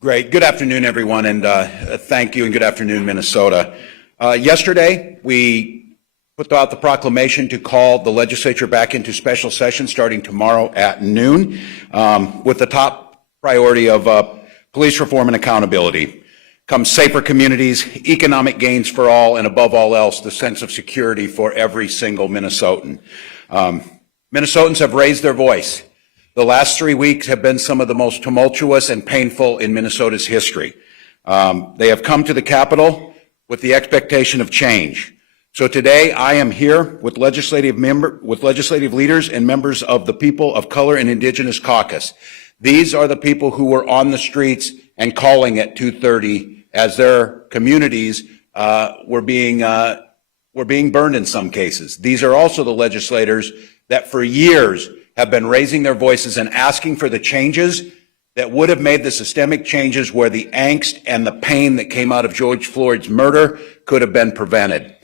Great. Good afternoon, everyone, and thank you, and good afternoon, Minnesota. Yesterday, we put out the proclamation to call the legislature back into special session starting tomorrow at noon with the top priority of police reform and accountability. Comes safer communities, economic gains for all, and above all else, the sense of security for every single Minnesotan. Minnesotans have raised their voice. The last 3 weeks have been some of the most tumultuous and painful in Minnesota's history. They have come to the Capitol with the expectation of change. So today I am here with legislative leaders and members of the People of Color and Indigenous Caucus. These are the people who were on the streets and calling at 2:30 as their communities were being burned in some cases. These are also the legislators that for years have been raising their voices and asking for the changes that would have made the systemic changes where the angst and the pain that came out of George Floyd's murder could have been prevented.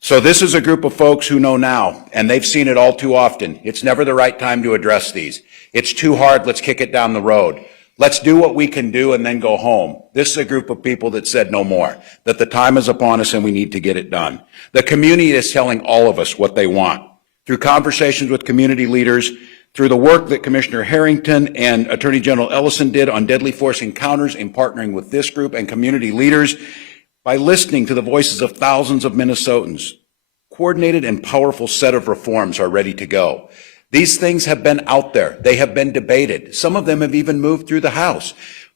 So this is a group of folks who know now, and they've seen it all too often. It's never the right time to address these. It's too hard, let's kick it down the road. Let's do what we can do and then go home. This is a group of people that said no more, that the time is upon us and we need to get it done. The community is telling all of us what they want. Through conversations with community leaders, through the work that Commissioner Harrington and Attorney General Ellison did on deadly force encounters in partnering with this group and community leaders, by listening to the voices of thousands of Minnesotans, coordinated and powerful set of reforms are ready to go. These things have been out there. They have been debated. Some of them have even moved through the House.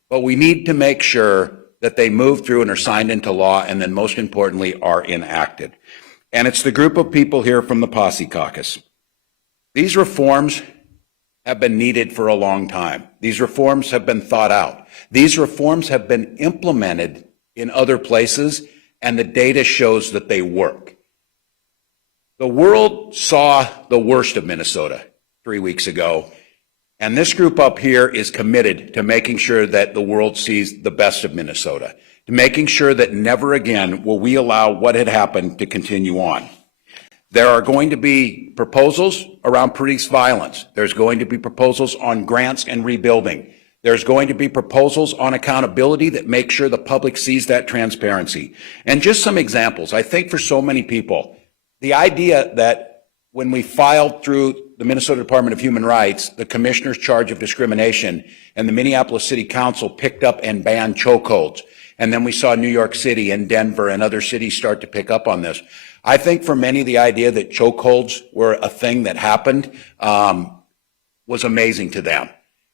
But we need to make sure that they move through and are signed into law, and then most importantly, are enacted. And it's the group of people here from the Posse Caucus. These reforms have been needed for a long time. These reforms have been thought out. These reforms have been implemented in other places, and the data shows that they work. The world saw the worst of Minnesota 3 weeks ago, and this group up here is committed to making sure that the world sees the best of Minnesota, to making sure that never again will we allow what had happened to continue on. There are going to be proposals around police violence. There's going to be proposals on grants and rebuilding. There's going to be proposals on accountability that make sure the public sees that transparency. And just some examples. I think for so many people, the idea that when we filed through the Minnesota Department of Human Rights, the commissioner's charge of discrimination, and the Minneapolis City Council picked up and banned chokeholds, and then we saw New York City and Denver and other cities start to pick up on this. I think for many, the idea that chokeholds were a thing that happened was amazing to them.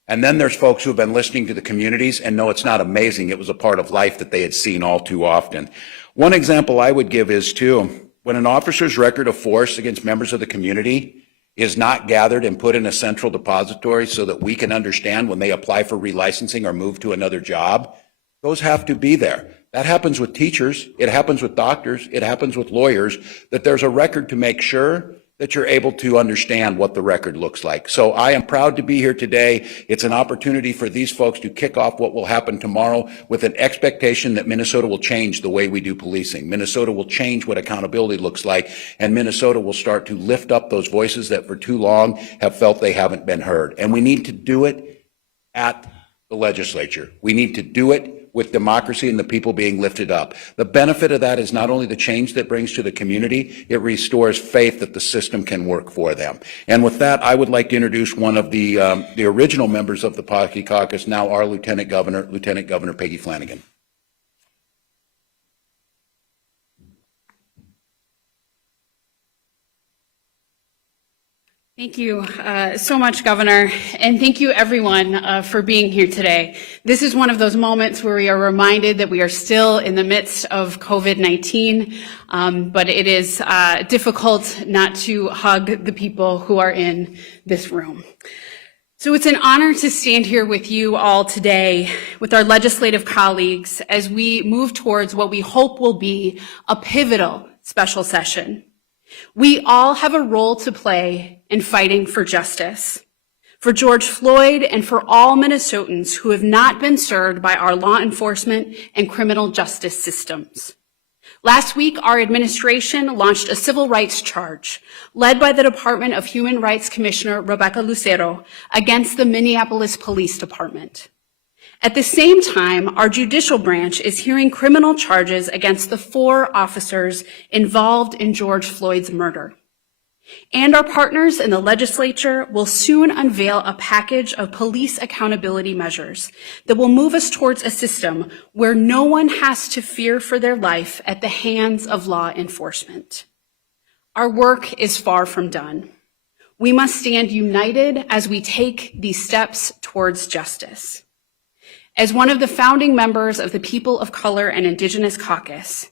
And then there's folks who have been listening to the communities and know it's not amazing. It was a part of life that they had seen all too often. One example I would give is, too, when an officer's record of force against members of the community is not gathered and put in a central depository so that we can understand when they apply for relicensing or move to another job, those have to be there. That happens with teachers, it happens with doctors, it happens with lawyers, that there's a record to make sure that you're able to understand what the record looks like. So I am proud to be here today. It's an opportunity for these folks to kick off what will happen tomorrow with an expectation that Minnesota will change the way we do policing. Minnesota will change what accountability looks like, and Minnesota will start to lift up those voices that for too long have felt they haven't been heard. And we need to do it at the legislature. We need to do it with democracy and the people being lifted up. The benefit of that is not only the change that brings to the community, it restores faith that the system can work for them. And with that, I would like to introduce one of the original members of the Posse Caucus, now our Lieutenant Governor Peggy Flanagan. Thank you so much, Governor, and thank you everyone for being here today. This is one of those moments where we are reminded that we are still in the midst of COVID-19, but it is difficult not to hug the people who are in this room. So it's an honor to stand here with you all today, with our legislative colleagues, as we move towards what we hope will be a pivotal special session. We all have a role to play in fighting for justice, for George Floyd and for all Minnesotans who have not been served by our law enforcement and criminal justice systems. Last week, our administration launched a civil rights charge led by the Department of Human Rights Commissioner Rebecca Lucero against the Minneapolis Police Department. At the same time, our judicial branch is hearing criminal charges against the 4 officers involved in George Floyd's murder. And our partners in the legislature will soon unveil a package of police accountability measures that will move us towards a system where no one has to fear for their life at the hands of law enforcement. Our work is far from done. We must stand united as we take these steps towards justice. As one of the founding members of the People of Color and Indigenous Caucus,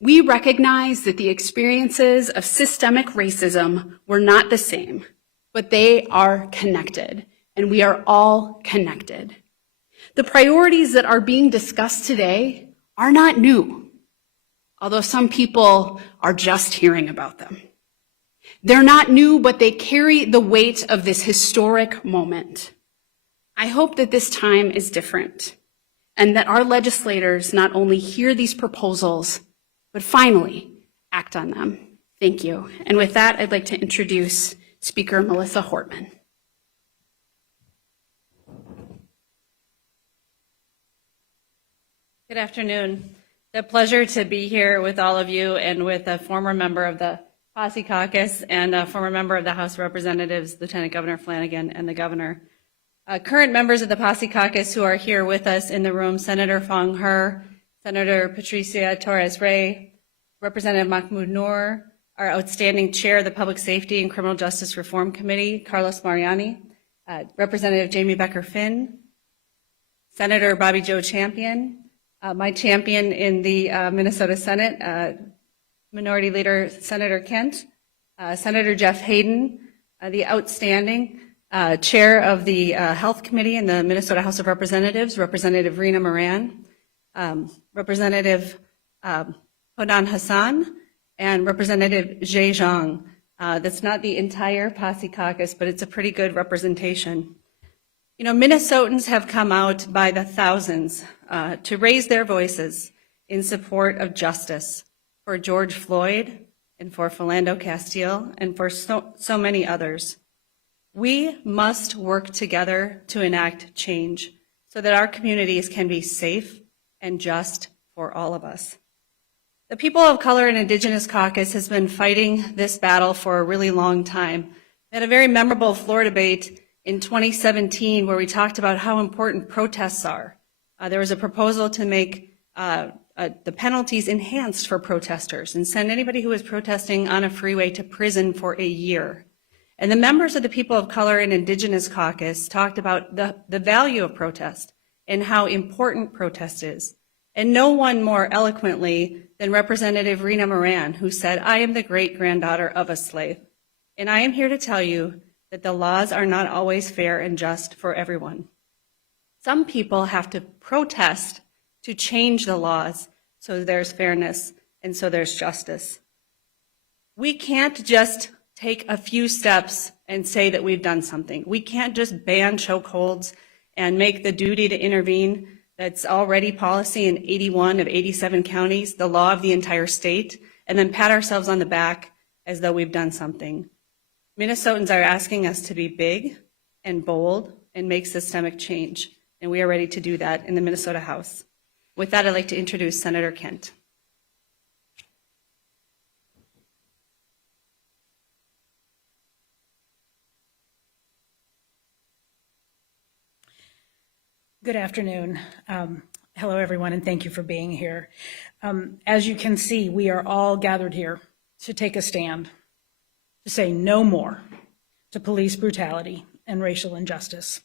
we recognize that the experiences of systemic racism were not the same, but they are connected, and we are all connected. The priorities that are being discussed today are not new, although some people are just hearing about them. They're not new, but they carry the weight of this historic moment. I hope that this time is different, and that our legislators not only hear these proposals, but finally act on them. Thank you. And with that, I'd like to introduce Speaker Melissa Hortman. Good afternoon. It's a pleasure to be here with all of you and with a former member of the Posse Caucus and a former member of the House of Representatives, Lieutenant Governor Flanagan, and the Governor. Current members of the Posse Caucus who are here with us in the room, Senator Fong He, Senator Patricia Torres-Ray, Representative Mahmoud Noor, our outstanding chair of the Public Safety and Criminal Justice Reform Committee, Carlos Mariani, Representative Jamie Becker-Finn, Senator Bobby Joe Champion, my champion in the Minnesota Senate, Minority Leader Senator Kent, Senator Jeff Hayden, the outstanding chair of the Health Committee in the Minnesota House of Representatives, Representative Rena Moran, Representative Hodan Hassan, and Representative Zhe Zhang. That's not the entire Posse Caucus, but it's a pretty good representation. You know, Minnesotans have come out by the thousands to raise their voices in support of justice for George Floyd and for Philando Castile and for so many others. We must work together to enact change so that our communities can be safe and just for all of us. The People of Color and Indigenous Caucus has been fighting this battle for a really long time. We had a very memorable floor debate in 2017 where we talked about how important protests are. There was a proposal to make the penalties enhanced for protesters and send anybody who was protesting on a freeway to prison for a year. And the members of the People of Color and Indigenous Caucus talked about the value of protest and how important protest is. And no one more eloquently than Representative Rena Moran, who said, "I am the great-granddaughter of a slave. And I am here to tell you that the laws are not always fair and just for everyone. Some people have to protest to change the laws so there's fairness and so there's justice. We can't just take a few steps and say that we've done something. We can't just ban chokeholds and make the duty to intervene that's already policy in 81 of 87 counties, the law of the entire state, and then pat ourselves on the back as though we've done something. Minnesotans are asking us to be big and bold and make systemic change, and we are ready to do that in the Minnesota House. With that, I'd like to introduce Senator Kent. Good afternoon. Hello, everyone, and thank you for being here. As you can see, we are all gathered here to take a stand, to say no more to police brutality and racial injustice.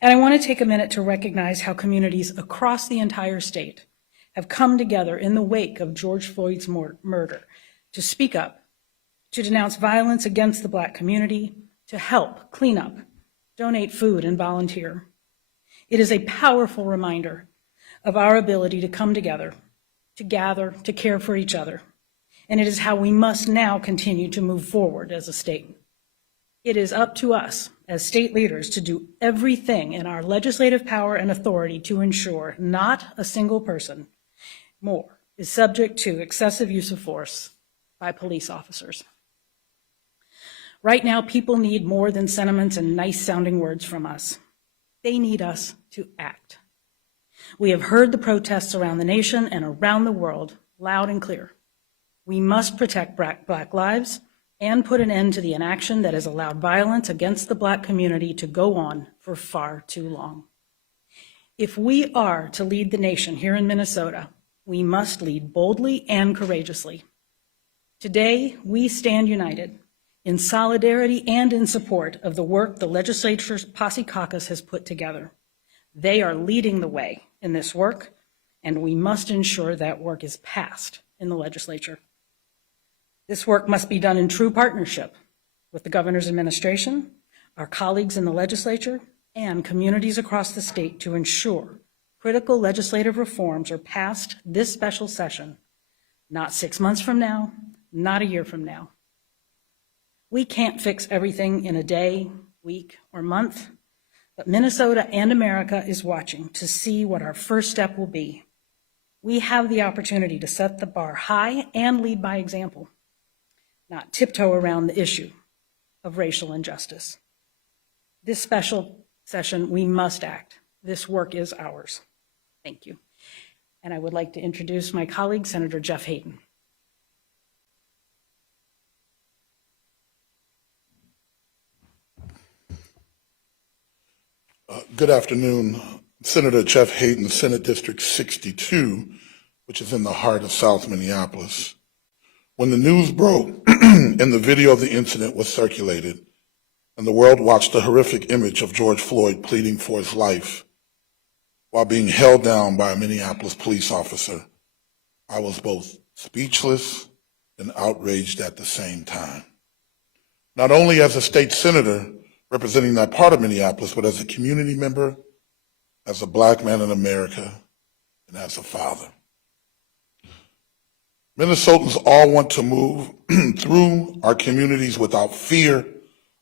And I want to take a minute to recognize how communities across the entire state have come together in the wake of George Floyd's murder to speak up, to denounce violence against the Black community, to help clean up, donate food, and volunteer. It is a powerful reminder of our ability to come together, to gather, to care for each other. And it is how we must now continue to move forward as a state. It is up to us as state leaders to do everything in our legislative power and authority to ensure not a single person more is subject to excessive use of force by police officers. Right now, people need more than sentiments and nice-sounding words from us. They need us to act. We have heard the protests around the nation and around the world loud and clear. We must protect Black lives and put an end to the inaction that has allowed violence against the Black community to go on for far too long. If we are to lead the nation here in Minnesota, we must lead boldly and courageously. Today, we stand united in solidarity and in support of the work the legislature's Posse Caucus has put together. They are leading the way in this work, and we must ensure that work is passed in the legislature. This work must be done in true partnership with the governor's administration, our colleagues in the legislature, and communities across the state to ensure critical legislative reforms are passed this special session, not 6 months from now, not a year from now. We can't fix everything in a day, week, or month, but Minnesota and America is watching to see what our first step will be. We have the opportunity to set the bar high and lead by example, not tiptoe around the issue of racial injustice. This special session, we must act. This work is ours. Thank you. And I would like to introduce my colleague, Senator Jeff Hayden. Good afternoon. Senator Jeff Hayden, Senate District 62, which is in the heart of South Minneapolis. When the news broke and the video of the incident was circulated, and the world watched the horrific image of George Floyd pleading for his life while being held down by a Minneapolis police officer, I was both speechless and outraged at the same time. Not only as a state senator representing that part of Minneapolis, but as a community member, as a Black man in America, and as a father. Minnesotans all want to move through our communities without fear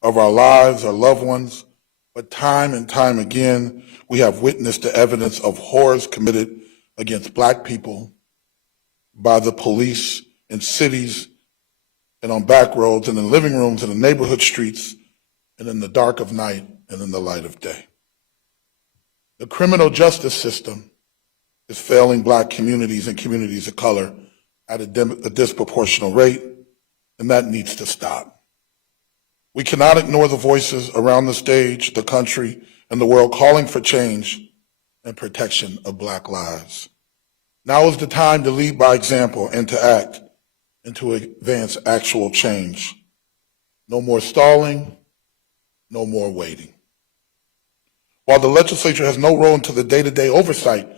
of our lives or loved ones, but time and time again, we have witnessed the evidence of horrors committed against Black people by the police in cities and on back roads and in living rooms and in neighborhood streets and in the dark of night and in the light of day. The criminal justice system is failing Black communities and communities of color at a disproportionate rate, and that needs to stop. We cannot ignore the voices around the stage, the country, and the world calling for change and protection of Black lives. Now is the time to lead by example and to act and to advance actual change. No more stalling, no more waiting. While the legislature has no role into the day-to-day oversight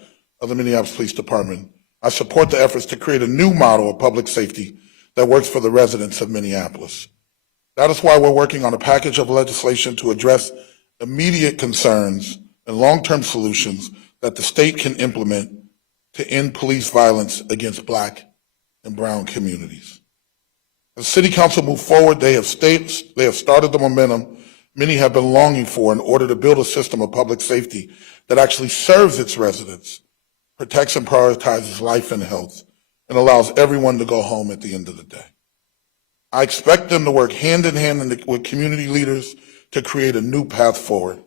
of the Minneapolis Police Department, I support the efforts to create a new model of public safety that works for the residents of Minneapolis. That is why we're working on a package of legislation to address immediate concerns and long-term solutions that the state can implement to end police violence against Black and brown communities. As City Council move forward, they have started the momentum many have been longing for in order to build a system of public safety that actually serves its residents, protects and prioritizes life and health, and allows everyone to go home at the end of the day. I expect them to work hand in hand with community leaders to create a new path forward.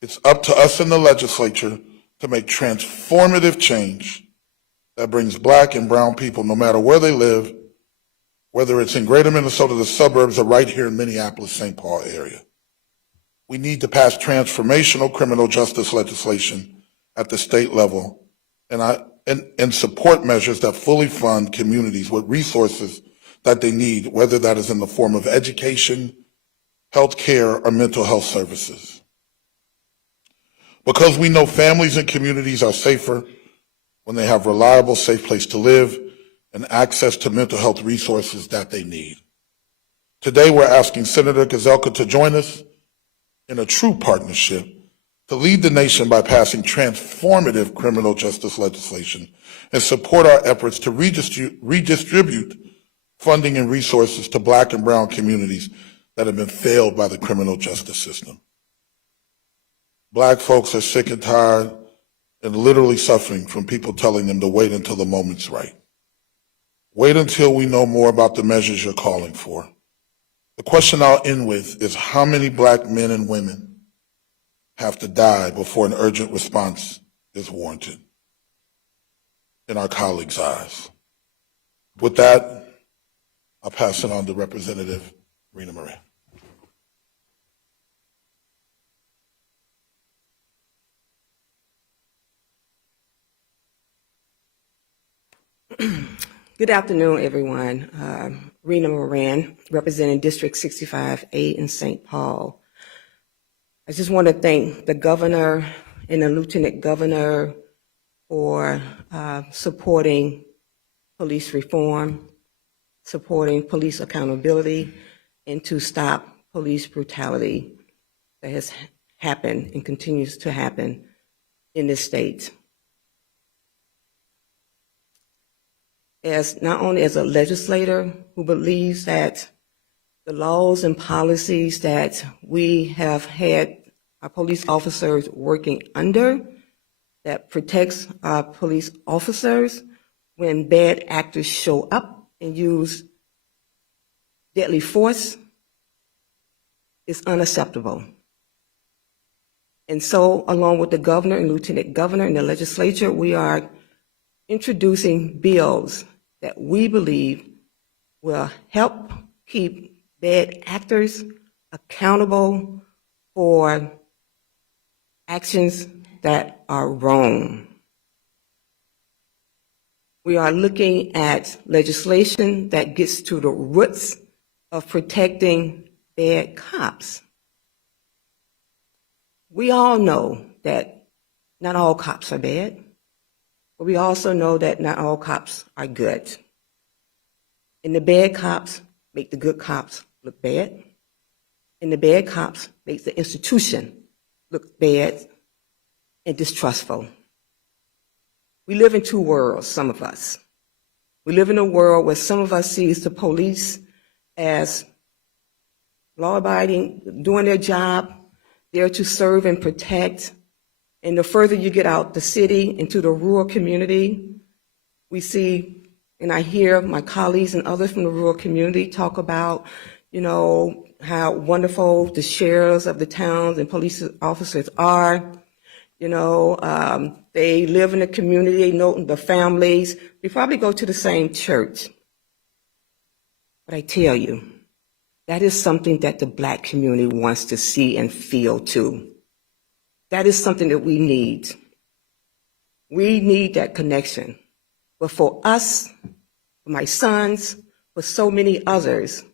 It's up to us in the legislature to make transformative change that brings Black and brown people, no matter where they live, whether it's in greater Minnesota, the suburbs, or right here in Minneapolis, St. Paul area. We need to pass transformational criminal justice legislation at the state level and support measures that fully fund communities with resources that they need, whether that is in the form of education, health care, or mental health services. Because we know families and communities are safer when they have reliable, safe place to live and access to mental health resources that they need. Today, we're asking Senator Gazelka to join us in a true partnership to lead the nation by passing transformative criminal justice legislation and support our efforts to redistribute funding and resources to Black and brown communities that have been failed by the criminal justice system. Black folks are sick and tired and literally suffering from people telling them to wait until the moment's right. Wait until we know more about the measures you're calling for. The question I'll end with is how many Black men and women have to die before an urgent response is warranted in our colleagues' eyes. With that, I'll pass it on to Representative Rena Moran. Good afternoon, everyone. Rena Moran, representing District 65A in St. Paul. I just want to thank the governor and the lieutenant governor for supporting police reform, supporting police accountability, and to stop police brutality that has happened and continues to happen in this state. As not only as a legislator who believes that the laws and policies that we have had our police officers working under, that protects our police officers when bad actors show up and use deadly force, is unacceptable. And so, along with the governor and lieutenant governor and the legislature, we are introducing bills that we believe will help keep bad actors accountable for actions that are wrong. We are looking at legislation that gets to the roots of protecting bad cops. We all know that not all cops are bad, but we also know that not all cops are good. And the bad cops make the good cops look bad, and the bad cops make the institution look bad and distrustful. We live in two worlds, some of us. We live in a world where some of us sees the police as law-abiding, doing their job, there to serve and protect. And the further you get out the city into the rural community, we see, and I hear my colleagues and others from the rural community talk about, how wonderful the sheriffs of the towns and police officers are. They live in the community, they know the families. We probably go to the same church. But I tell you, that is something that the Black community wants to see and feel too. That is something that we need. We need that connection. But for us, for my sons, for so many others,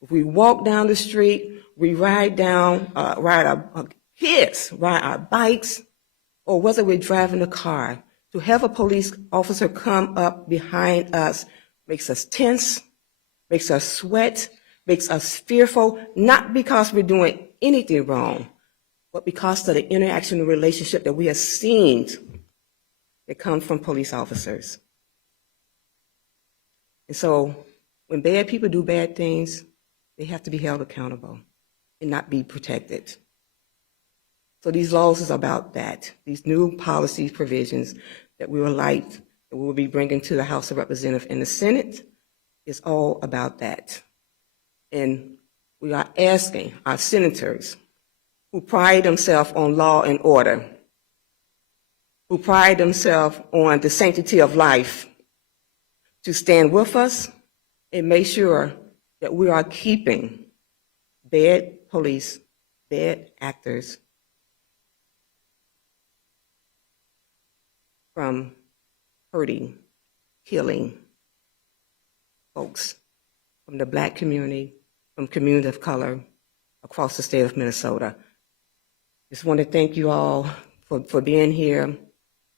if we walk down the street, we ride our kids, ride our bikes, or whether we're driving a car, to have a police officer come up behind us makes us tense, makes us sweat, makes us fearful, not because we're doing anything wrong, but because of the interaction and relationship that we have seen that comes from police officers. And so when bad people do bad things, they have to be held accountable and not be protected. So these laws is about that. These new policy provisions that we will be bringing to the House of Representatives and the Senate is all about that. And we are asking our senators who pride themselves on law and order, who pride themselves on the sanctity of life, to stand with us and make sure that we are keeping bad police, bad actors from hurting, killing folks from the Black community, from community of color across the state of Minnesota. Just want to thank you all for being here,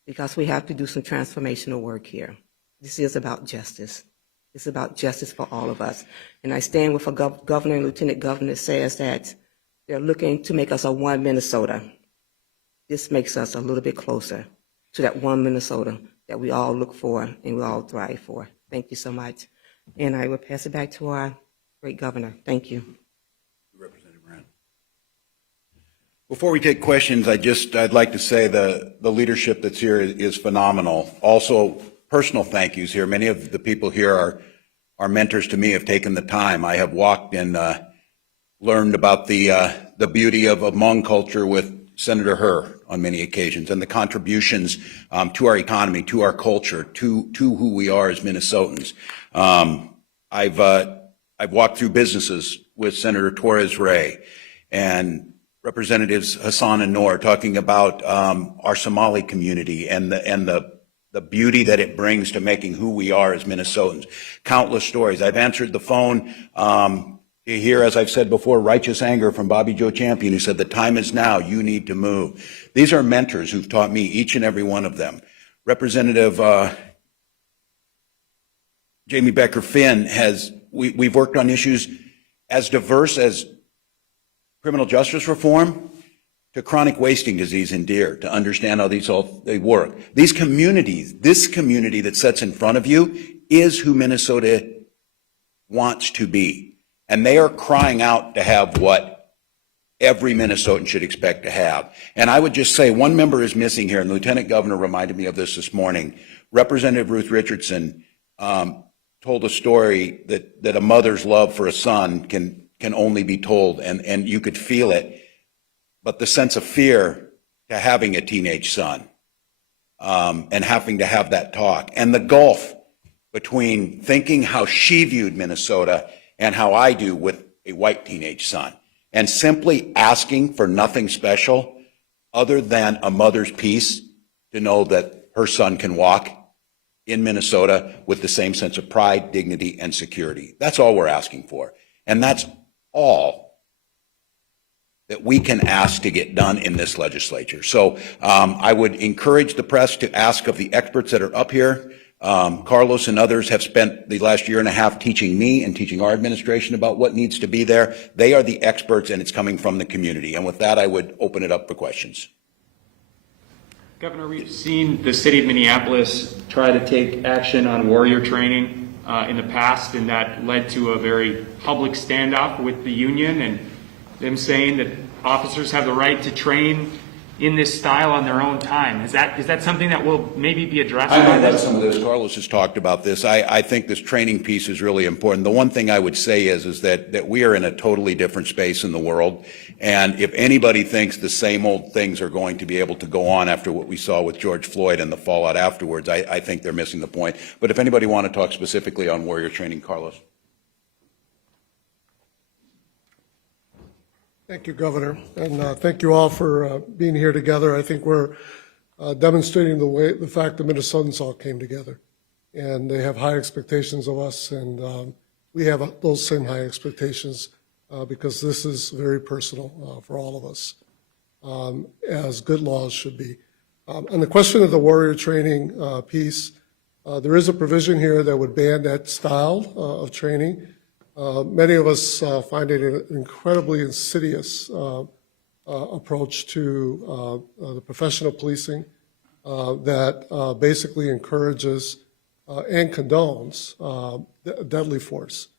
because we have to do some transformational work here. This is about justice. It's about justice for all of us. And I stand with a governor and lieutenant governor that says that they're looking to make us a one Minnesota. This makes us a little bit closer to that one Minnesota that we all look for and we all thrive for. Thank you so much. And I will pass it back to our great governor. Thank you. Representative Moran. Before we take questions, I'd like to say the leadership that's here is phenomenal. Also, personal thank yous here. Many of the people here are mentors to me, have taken the time. I have walked and learned about the beauty of Hmong culture with Senator Herr on many occasions, and the contributions to our economy, to our culture, to who we are as Minnesotans. I've walked through businesses with Senator Torres Ray and Representatives Hassan and Noor talking about our Somali community and the beauty that it brings to making who we are as Minnesotans. Countless stories. I've answered the phone to hear, as I've said before, righteous anger from Bobby Joe Champion, who said, the time is now, you need to move. These are mentors who've taught me, each and every one of them. Representative Jamie Becker Finn we've worked on issues as diverse as criminal justice reform to chronic wasting disease in deer, to understand how they work. These communities, this community that sits in front of you is who Minnesota wants to be. And they are crying out to have what every Minnesotan should expect to have. And I would just say one member is missing here, and the Lieutenant Governor reminded me of this morning. Representative Ruth Richardson told a story that a mother's love for a son can only be told, and you could feel it. But the sense of fear to having a teenage son and having to have that talk, and the gulf between thinking how she viewed Minnesota and how I do with a white teenage son, and simply asking for nothing special other than a mother's peace to know that her son can walk in Minnesota with the same sense of pride, dignity, and security. That's all we're asking for. And that's all that we can ask to get done in this legislature. So I would encourage the press to ask of the experts that are up here. Carlos and others have spent the last year and a half teaching me and teaching our administration about what needs to be there. They are the experts, and it's coming from the community. And with that, I would open it up for questions. Governor, we've seen the city of Minneapolis try to take action on warrior training in the past, and that led to a very public standoff with the union and them saying that officers have the right to train in this style on their own time. Is that something that will maybe be addressed? I know that some of this, Carlos has talked about this. I think this training piece is really important. The one thing I would say is that we are in a totally different space in the world. And if anybody thinks the same old things are going to be able to go on after what we saw with George Floyd and the fallout afterwards, I think they're missing the point. But if anybody want to talk specifically on warrior training, Carlos. Thank you, Governor, and thank you all for being here together. I think we're demonstrating the fact that Minnesotans all came together, and they have high expectations of us, and we have those same high expectations because this is very personal for all of us, as good laws should be. On the question of the warrior training piece, there is a provision here that would ban that style of training. Many of us find it an incredibly insidious approach to the professional policing that basically encourages and condones deadly force.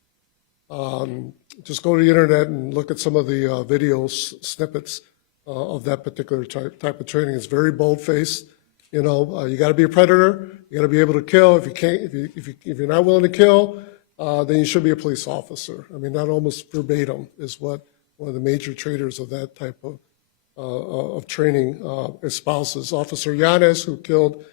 Just go to the internet and look at some of the video snippets of that particular type of training. It's very bold-faced. You know, you got to be a predator. You got to be able to kill. If you can't, if you're not willing to kill, then you should be a police officer. I mean, that almost verbatim is what one of the major traders of that type of training espouses. Officer Yanez, who killed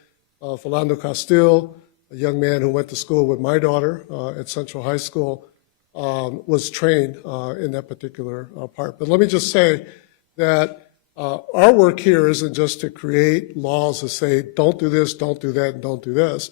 Philando Castile, a young man who went to school with my daughter at Central High School, was trained in that particular part. But let me just say that our work here isn't just to create laws that say, don't do this, don't do that, and don't do this.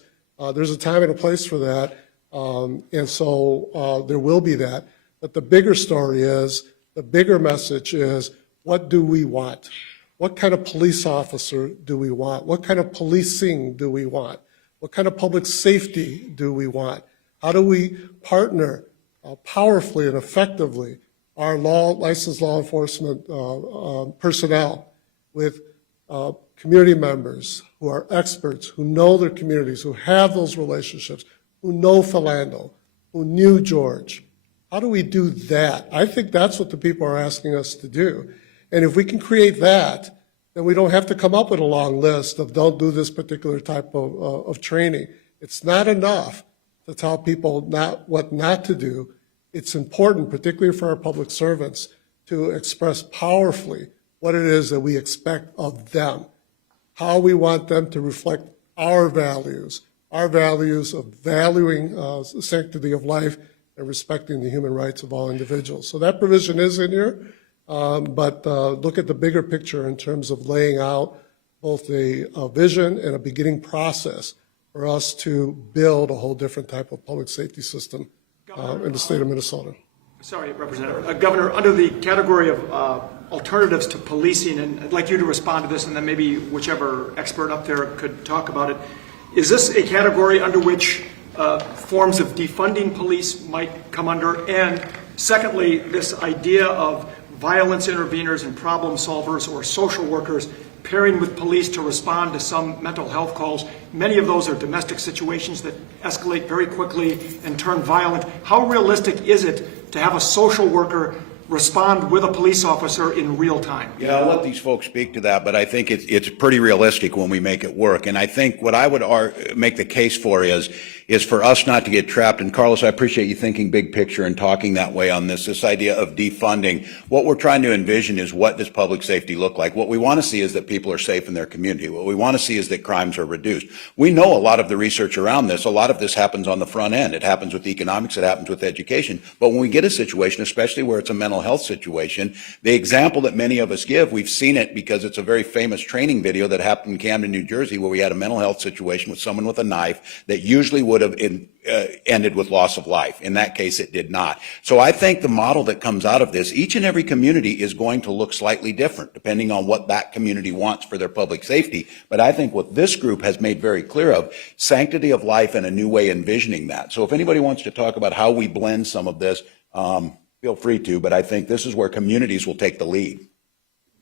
There's a time and a place for that. And so there will be that. But the bigger story is, the bigger message is, what do we want? What kind of police officer do we want? What kind of policing do we want? What kind of public safety do we want? How do we partner powerfully and effectively our licensed law enforcement personnel with community members who are experts, who know their communities, who have those relationships, who know Philando, who knew George? How do we do that? I think that's what the people are asking us to do. And if we can create that, then we don't have to come up with a long list of don't do this particular type of training. It's not enough to tell people what not to do. It's important, particularly for our public servants, to express powerfully what it is that we expect of them, how we want them to reflect our values of valuing the sanctity of life and respecting the human rights of all individuals. So that provision is in here, but look at the bigger picture in terms of laying out both a vision and a beginning process for us to build a whole different type of public safety system in the state of Minnesota. Sorry, Representative. Governor, under the category of alternatives to policing, and I'd like you to respond to this, and then maybe whichever expert up there could talk about it. Is this a category under which forms of defunding police might come under? And secondly, this idea of violence interveners and problem solvers or social workers pairing with police to respond to some mental health calls. Many of those are domestic situations that escalate very quickly and turn violent. How realistic is it to have a social worker respond with a police officer in real time? Yeah, I'll let these folks speak to that, but I think it's pretty realistic when we make it work. And I think what I would make the case for is for us not to get trapped. And Carlos, I appreciate you thinking big picture and talking that way on this idea of defunding. What we're trying to envision is, what does public safety look like? What we want to see is that people are safe in their community. What we want to see is that crimes are reduced. We know a lot of the research around this. A lot of this happens on the front end. It happens with economics. It happens with education. But when we get a situation, especially where it's a mental health situation, the example that many of us give, we've seen it because it's a very famous training video that happened in Camden, New Jersey, where we had a mental health situation with someone with a knife that usually would have ended with loss of life. In that case, it did not. So I think the model that comes out of this, each and every community is going to look slightly different depending on what that community wants for their public safety. But I think what this group has made very clear of, sanctity of life and a new way envisioning that. So if anybody wants to talk about how we blend some of this, feel free to, but I think this is where communities will take the lead.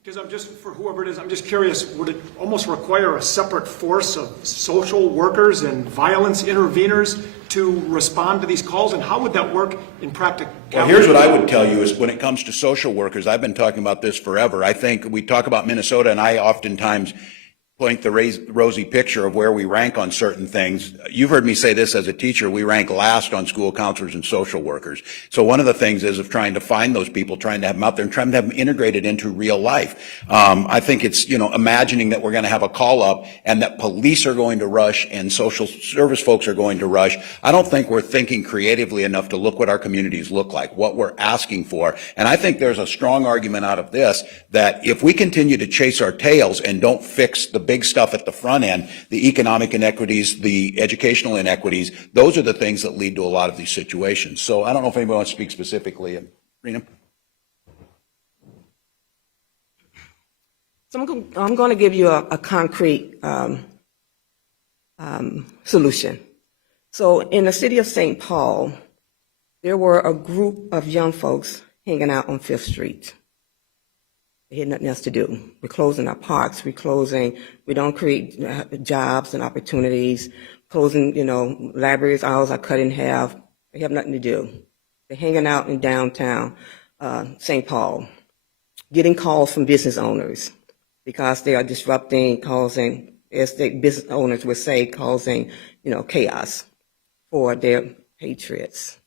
Because for whoever it is, I'm just curious, would it almost require a separate force of social workers and violence interveners to respond to these calls? And how would that work in practicality? Well, here's what I would tell you is, when it comes to social workers, I've been talking about this forever. I think we talk about Minnesota, and I oftentimes point the rosy picture of where we rank on certain things. You've heard me say this as a teacher, we rank last on school counselors and social workers. So one of the things is of trying to find those people, trying to have them out there and trying to have them integrated into real life. I think it's, imagining that we're going to have a call up and that police are going to rush and social service folks are going to rush. I don't think we're thinking creatively enough to look what our communities look like, what we're asking for. And I think there's a strong argument out of this that if we continue to chase our tails and don't fix the big stuff at the front end, the economic inequities, the educational inequities, those are the things that lead to a lot of these situations. So I don't know if anybody wants to speak specifically. Rena? So I'm going to give you a concrete solution. So in the city of St. Paul, there were a group of young folks hanging out on 5th Street. They had nothing else to do. We're closing our parks. We don't create jobs and opportunities. Closing, libraries hours are cut in half. They have nothing to do. They're hanging out in downtown St. Paul, getting calls from business owners because they are disrupting, causing, as the business owners would say, causing, chaos for their patriots.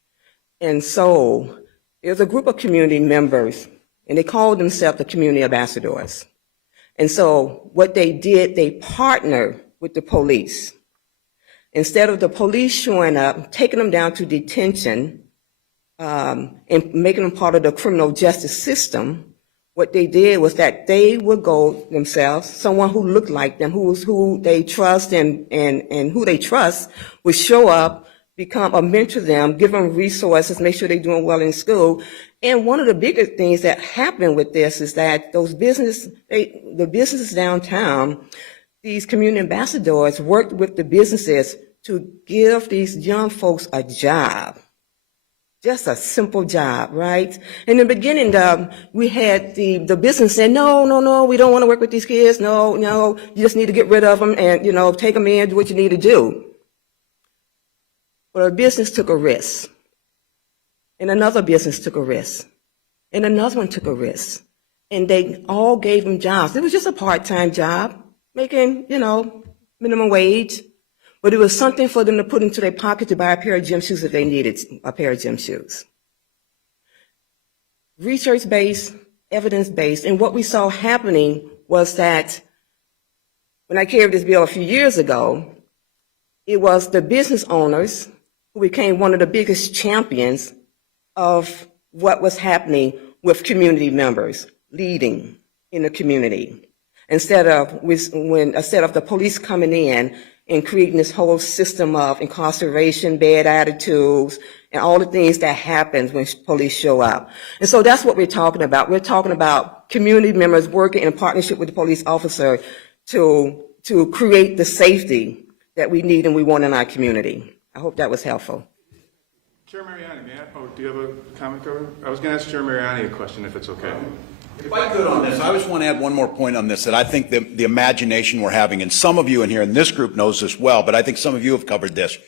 And so there's a group of community members, and they called themselves the community ambassadors. And so what they did, they partnered with the police. Instead of the police showing up, taking them down to detention, and making them part of the criminal justice system, what they did was that they would go themselves, someone who looked like them, who they trust and who they trust would show up, become a mentor to them, give them resources, make sure they're doing well in school. And one of the bigger things that happened with this is that the businesses downtown, these community ambassadors worked with the businesses to give these young folks a job. Just a simple job, right? In the beginning, we had the business saying, no, we don't want to work with these kids. No, you just need to get rid of them and, take them in, do what you need to do. But a business took a risk, and another business took a risk, and another one took a risk, and they all gave them jobs. It was just a part-time job, making, minimum wage, but it was something for them to put into their pocket to buy a pair of gym shoes if they needed a pair of gym shoes. Research-based evidence-based. And what we saw happening was that when I carried this bill a few years ago, it was the business owners who became one of the biggest champions of what was happening with community members leading in the community. Instead of the police coming in and creating this whole system of incarceration, bad attitudes, and all the things that happens when police show up. And so that's what we're talking about. We're talking about community members working in partnership with the police officer to create the safety that we need and we want in our community. I hope that was helpful. Chair Mariani, do you have a comment, Governor? I was going to ask Chair Mariani a question, if it's okay. If I could on this, I just want to add one more point on this, that I think the imagination we're having, and some of you in here in this group knows this well, but I think some of you have covered this.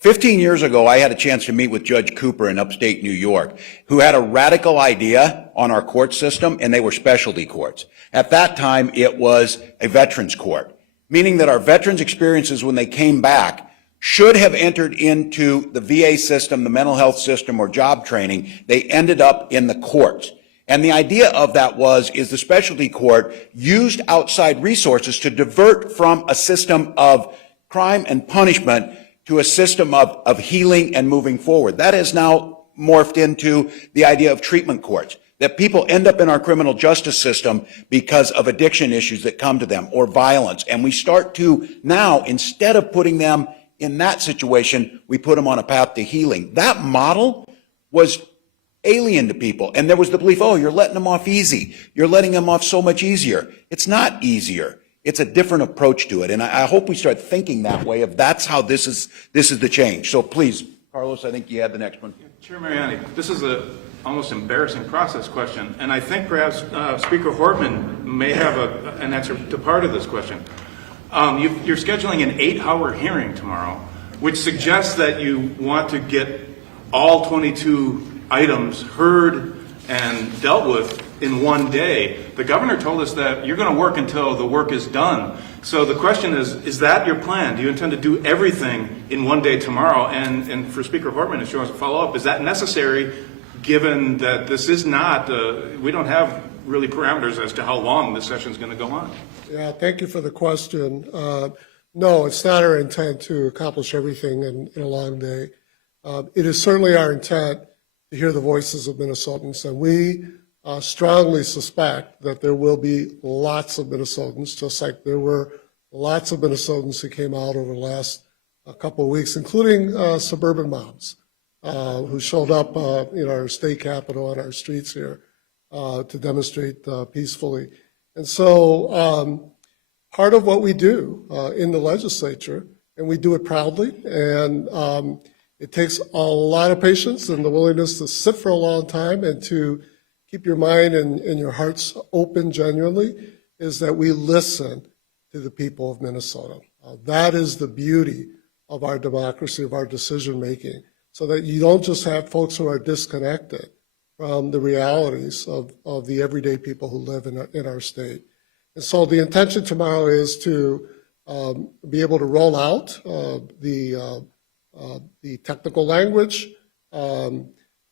15 years ago, I had a chance to meet with Judge Cooper in upstate New York, who had a radical idea on our court system, and they were specialty courts. At that time, it was a veterans court, meaning that our veterans' experiences when they came back should have entered into the VA system, the mental health system, or job training. They ended up in the courts. And the idea of that is the specialty court used outside resources to divert from a system of crime and punishment to a system of healing and moving forward. That has now morphed into the idea of treatment courts, that people end up in our criminal justice system because of addiction issues that come to them or violence. And we start to now, instead of putting them in that situation, we put them on a path to healing. That model was alien to people. And there was the belief, oh, you're letting them off easy. You're letting them off so much easier. It's not easier. It's a different approach to it. And I hope we start thinking that way of that's how this is the change. So please, Carlos, I think you had the next one. Chair Mariani, this is a almost embarrassing process question, and I think perhaps Speaker Hortman may have an answer to part of this question. You're scheduling an 8-hour hearing tomorrow, which suggests that you want to get all 22 items heard and dealt with in one day. The governor told us that you're going to work until the work is done. So the question is that your plan? Do you intend to do everything in one day tomorrow? And for Speaker Hortman, if she wants to follow up, is that necessary given that this is not, we don't have really parameters as to how long this session is going to go on? Yeah, thank you for the question. No, it's not our intent to accomplish everything in a long day. It is certainly our intent to hear the voices of Minnesotans, and we strongly suspect that there will be lots of Minnesotans, just like there were lots of Minnesotans who came out over the last couple of weeks, including suburban moms who showed up in our state capitol and our streets here to demonstrate peacefully. And so part of what we do in the legislature, and we do it proudly, and it takes a lot of patience and the willingness to sit for a long time and to keep your mind and your hearts open genuinely, is that we listen to the people of Minnesota. That is the beauty of our democracy, of our decision making, so that you don't just have folks who are disconnected from the realities of the everyday people who live in our state. And so the intention tomorrow is to be able to roll out the technical language. We're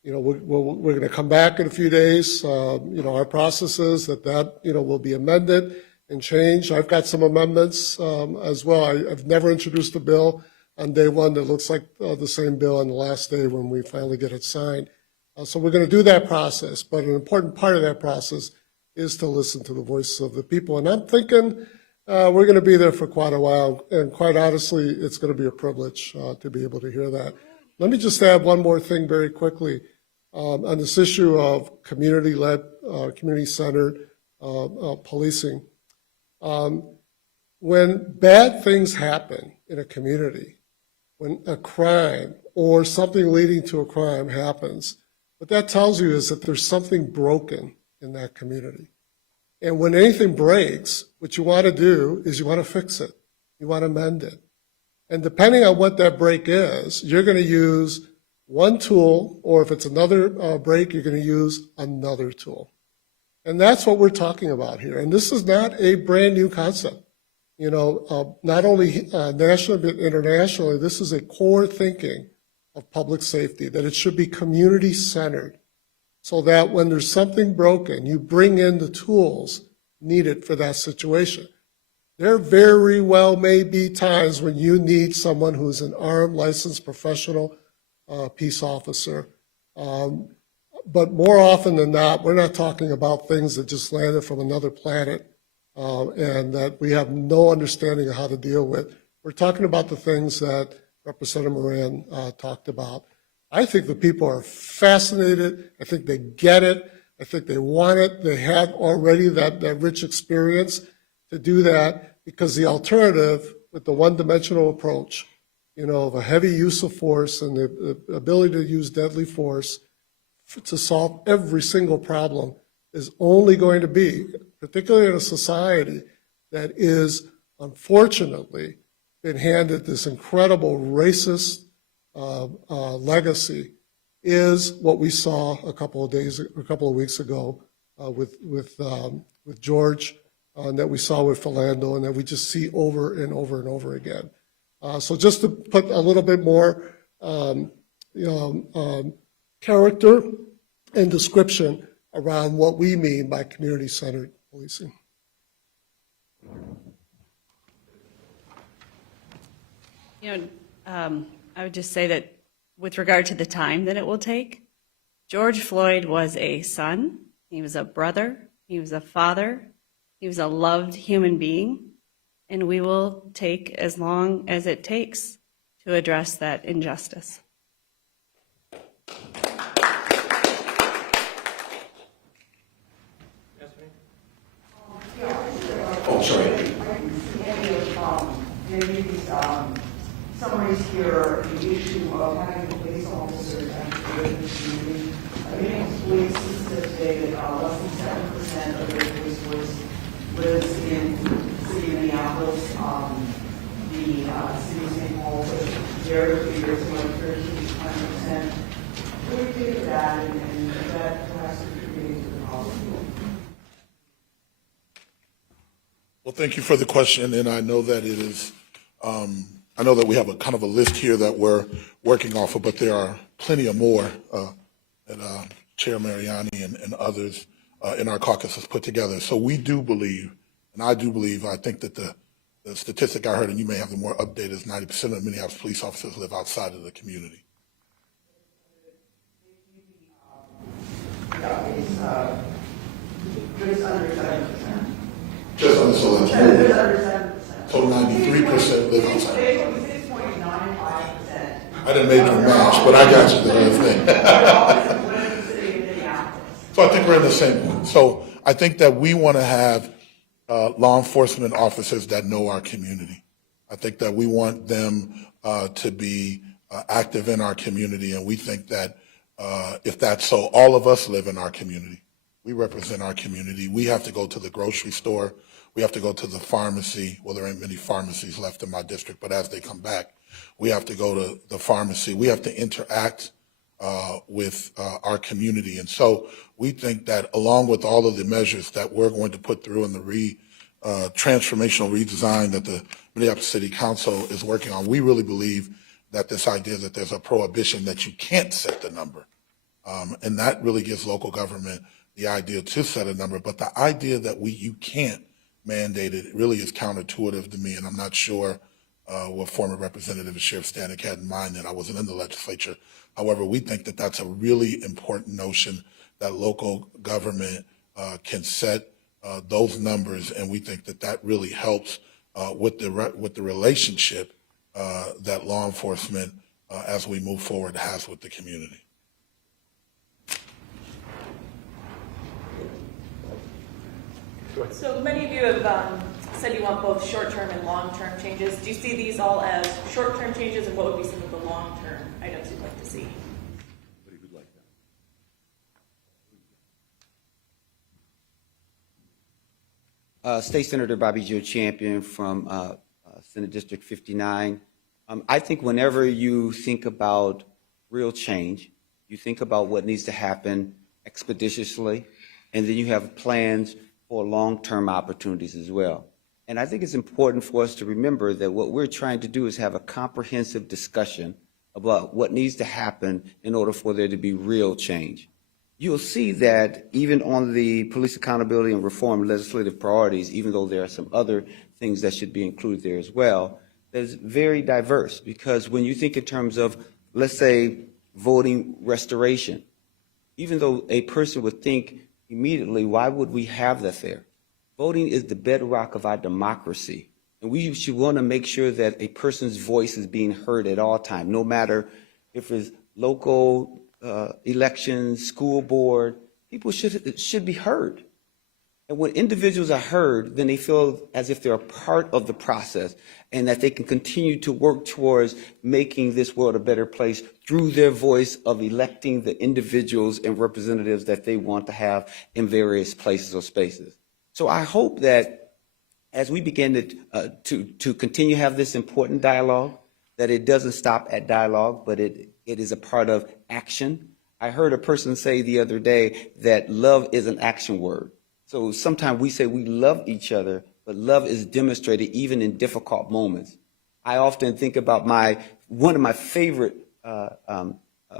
going to come back in a few days. Our process is that will be amended and changed. I've got some amendments as well. I've never introduced a bill on day one that looks like the same bill on the last day when we finally get it signed. So we're going to do that process, but an important part of that process is to listen to the voices of the people. And I'm thinking we're going to be there for quite a while, and quite honestly, it's going to be a privilege to be able to hear that. Let me just add one more thing very quickly on this issue of community-led, community-centered policing. When bad things happen in a community, when a crime or something leading to a crime happens, what that tells you is that there's something broken in that community. And when anything breaks, what you want to do is you want to fix it. You want to mend it. And depending on what that break is, you're going to use one tool, or if it's another break, you're going to use another tool. And that's what we're talking about here. And this is not a brand new concept. Not only nationally, but internationally, this is a core thinking of public safety, that it should be community-centered. so that when there's something broken, you bring in the tools needed for that situation. There very well may be times when you need someone who's an armed, licensed, professional peace officer. But more often than not, we're not talking about things that just landed from another planet and that we have no understanding of how to deal with. We're talking about the things that Representative Moran talked about. I think the people are fascinated. I think they get it. I think they want it. They have already that rich experience to do that, because the alternative with the one-dimensional approach, of a heavy use of force and the ability to use deadly force to solve every single problem is only going to be, particularly in a society that is unfortunately been handed this incredible racist legacy, is what we saw a couple of weeks ago with George, and that we saw with Philando, and that we just see over and over and over again. So just to put a little bit more character and description around what we mean by community-centered policing. I would just say that with regard to the time that it will take, George Floyd was a son, he was a brother, he was a father, he was a loved human being, and we will take as long as it takes to address that injustice. Oh, sorry. Summaries here, the issue of having police officers activate in the community. Police said today that less than 7% of their police force lives in the city of Minneapolis. The city of St. Paul, very clear, it's like 13% to 20%. What do you think of that, and is that perhaps contributing to the problem? Well, thank you for the question, and I know that it is, I know that we have a kind of a list here that we're working off of, but there are plenty of more that Chair Mariani and others in our caucus has put together. So we do believe, and I do believe, I think that the statistic I heard, and you may have the more updated, is 90% of Minneapolis police officers live outside of the community. Just under 7%. Just under, so that's Just under 7%. So 93% live outside. 6.95%. I didn't make them match, but I got you there. So I think we're in the same one. So I think that we want to have law enforcement officers that know our community. I think that we want them to be active in our community, and we think that if that's so, all of us live in our community. We represent our community. We have to go to the grocery store. We have to go to the pharmacy. Well, there ain't many pharmacies left in my district, but as they come back, we have to go to the pharmacy. We have to interact with our community. And so we think that along with all of the measures that we're going to put through in the transformational redesign that the Minneapolis City Council is working on, we really believe that this idea that there's a prohibition that you can't set the number. And that really gives local government the idea to set a number, but the idea that you can't mandate it really is counterintuitive to me, and I'm not sure what former Representative Sheriff Stanek had in mind, that I wasn't in the legislature. However, we think that that's a really important notion, that local government can set those numbers, and we think that that really helps with the relationship that law enforcement, as we move forward, has with the community. So many of you have said you want both short-term and long-term changes. Do you see these all as short-term changes, and what would be some of the long-term items you'd like to see? State Senator Bobby Joe Champion from Senate District 59. I think whenever you think about real change, you think about what needs to happen expeditiously, and then you have plans for long-term opportunities as well. And I think it's important for us to remember that what we're trying to do is have a comprehensive discussion about what needs to happen in order for there to be real change. you'll see that even on the police accountability and reform legislative priorities, even though there are some other things that should be included there as well, that's very diverse. Because when you think in terms of, let's say, voting restoration, even though a person would think immediately, why would we have that there? Voting is the bedrock of our democracy. And we should want to make sure that a person's voice is being heard at all times, no matter if it's local elections, school board. People should be heard. And when individuals are heard, then they feel as if they're a part of the process and that they can continue to work towards making this world a better place through their voice of electing the individuals and representatives that they want to have in various places or spaces. So I hope that as we begin to continue to have this important dialogue, that it doesn't stop at dialogue, but it is a part of action. I heard a person say the other day that love is an action word. So sometimes we say we love each other, but love is demonstrated even in difficult moments. I often think about one of my favorite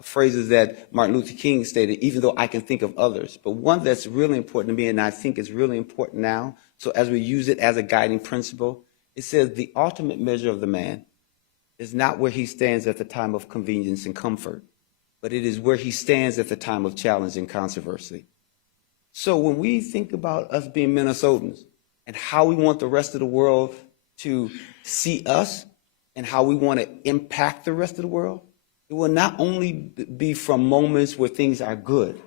phrases that Martin Luther King stated, even though I can think of others, but one that's really important to me and I think is really important now, so as we use it as a guiding principle, it says the ultimate measure of the man is not where he stands at the time of convenience and comfort, but it is where he stands at the time of challenge and controversy. So when we think about us being Minnesotans and how we want the rest of the world to see us and how we want to impact the rest of the world, it will not only be from moments where things are good,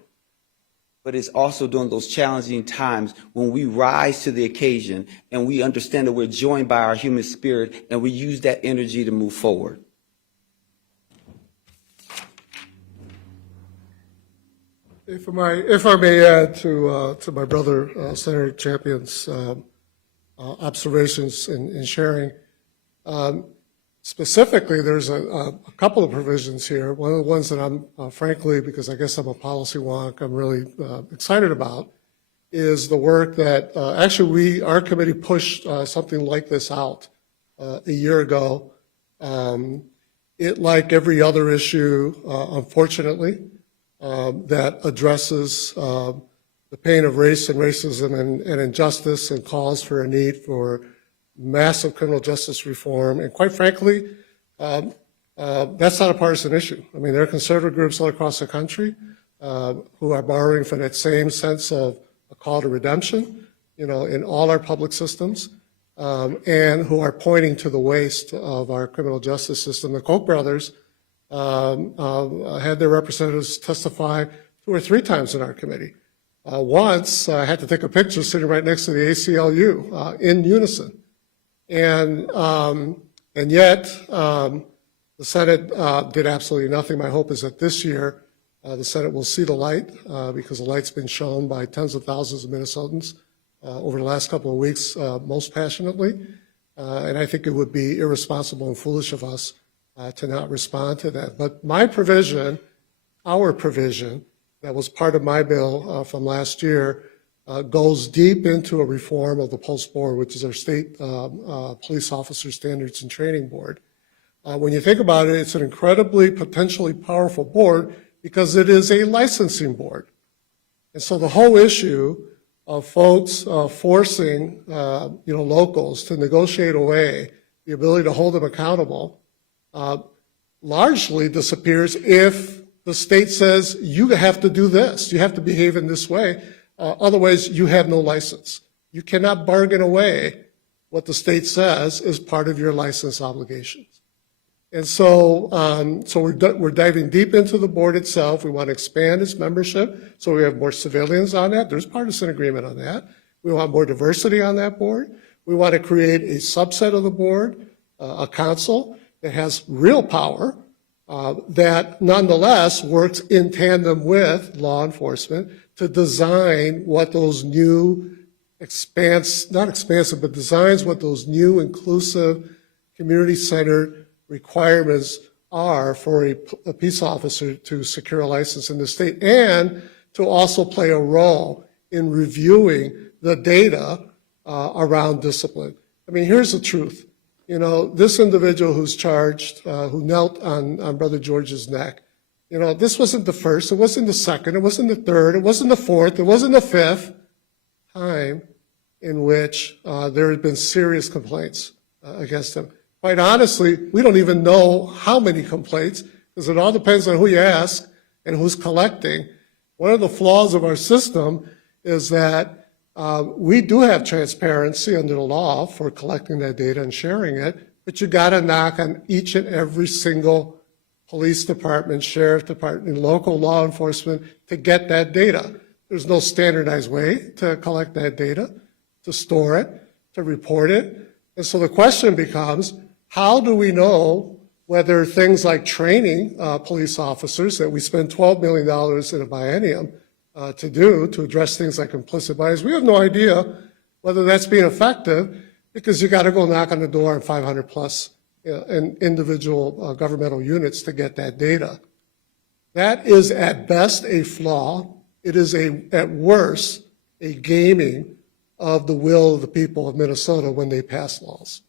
but it's also during those challenging times when we rise to the occasion and we understand that we're joined by our human spirit and we use that energy to move forward. If I may add to my brother, Senator Champion's observations and sharing, specifically, there's a couple of provisions here. One of the ones that I'm, frankly, because I guess I'm a policy wonk, I'm really excited about, is the work that actually our committee pushed something like this out a year ago. It, like every other issue, unfortunately, that addresses the pain of race and racism and injustice and calls for a need for massive criminal justice reform. And quite frankly, that's not a partisan issue. I mean, there are conservative groups all across the country who are borrowing from that same sense of a call to redemption, in all our public systems, and who are pointing to the waste of our criminal justice system. The Koch brothers had their representatives testify 2 or 3 times in our committee. Once, I had to take a picture sitting right next to the ACLU in unison. And yet, the Senate did absolutely nothing. My hope is that this year, the Senate will see the light because the light's been shown by tens of thousands of Minnesotans over the last couple of weeks most passionately. And I think it would be irresponsible and foolish of us to not respond to that. But my provision, our provision, that was part of my bill from last year, goes deep into a reform of the Post Board, which is our state police officer standards and training board. When you think about it, it's an incredibly potentially powerful board because it is a licensing board. And so the whole issue of folks forcing locals to negotiate away the ability to hold them accountable largely disappears if the state says you have to do this, you have to behave in this way, otherwise you have no license. You cannot bargain away what the state says is part of your license obligations. And so, we're diving deep into the board itself. We want to expand its membership so we have more civilians on that. There's partisan agreement on that. We want more diversity on that board. We want to create a subset of the board, a council that has real power, that nonetheless works in tandem with law enforcement to design what those new designs what those new inclusive, community-centered requirements are for a peace officer to secure a license in the state, and to also play a role in reviewing the data around discipline. I mean, here's the truth. This individual who's charged, who knelt on Brother George's neck, You know, this wasn't the first, it wasn't the second, it wasn't the third, it wasn't the fourth, it wasn't the fifth time in which there had been serious complaints against them. Quite honestly, we don't even know how many complaints, because it all depends on who you ask and who's collecting. One of the flaws of our system is that we do have transparency under the law for collecting that data and sharing it, but you got to knock on each and every single police department, sheriff department, local law enforcement to get that data. There's no standardized way to collect that data, to store it, to report it. And so the question becomes, how do we know whether things like training police officers that we spend $12 million in a biennium to do to address things like implicit bias, we have no idea whether that's being effective, because you got to go knock on the door in 500 plus individual governmental units to get that data. That is at best a flaw. It is at worst a gaming of the will of the people of Minnesota when they pass laws.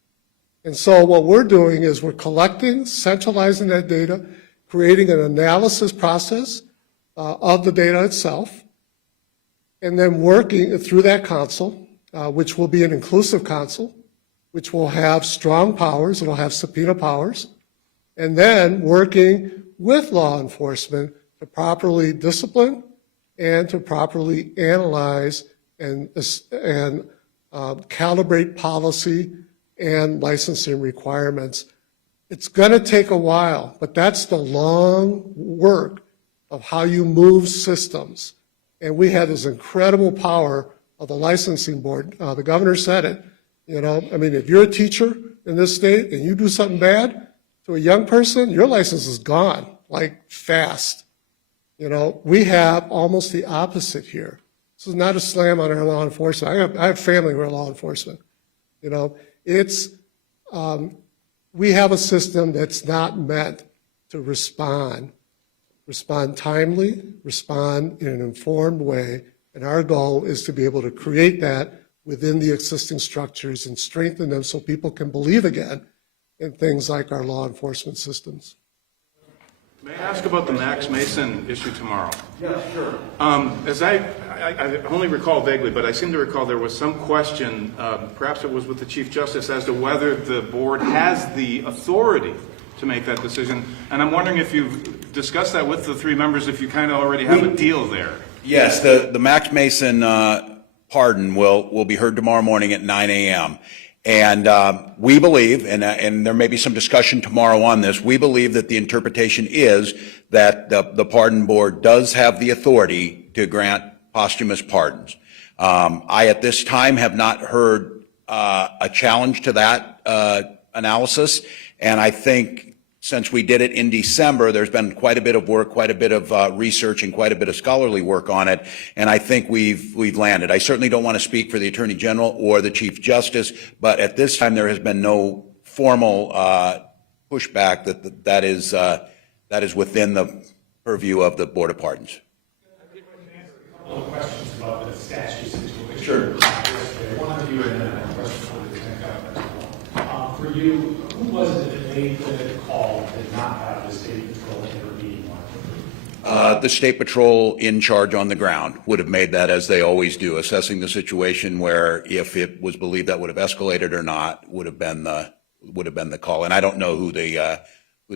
And so what we're doing is we're collecting, centralizing that data, creating an analysis process of the data itself, and then working through that council, which will be an inclusive council, which will have strong powers, it'll have subpoena powers, and then working with law enforcement to properly discipline and to properly analyze and calibrate policy and licensing requirements. It's going to take a while, but that's the long work of how you move systems. And we have this incredible power of the licensing board. The governor said it. You know, I mean, if you're a teacher in this state and you do something bad to a young person, your license is gone, like fast. You know, we have almost the opposite here. This is not a slam on our law enforcement. I have family who are law enforcement. You know, it's, we have a system that's not meant to respond timely, respond in an informed way. And our goal is to be able to create that within the existing structures and strengthen them so people can believe again in things like our law enforcement systems. May I ask about the Max Mason issue tomorrow? Yeah, sure. As I only recall vaguely, but I seem to recall there was some question, perhaps it was with the Chief Justice, as to whether the board has the authority to make that decision. And I'm wondering if you've discussed that with the three members, if you kind of already have a deal there. Yes, the Max Mason pardon will be heard tomorrow morning at 9 a.m. And we believe, and there may be some discussion tomorrow on this, we believe that the interpretation is that the pardon board does have the authority to grant posthumous pardons. I, at this time, have not heard a challenge to that analysis, and I think since we did it in December, there's been quite a bit of work, quite a bit of research, and quite a bit of scholarly work on it, and I think we've landed. I certainly don't want to speak for the Attorney General or the Chief Justice, but at this time there has been no formal pushback that is within the purview of the Board of Pardons. A couple of questions about the statute situation. Sure. One of you and then a question for the Lieutenant Governor. For you, who was it that made the call to not have the State Patrol intervene? The State Patrol in charge on the ground would have made that, as they always do, assessing the situation where, if it was believed that would have escalated or not, would have been the call. And I don't know who the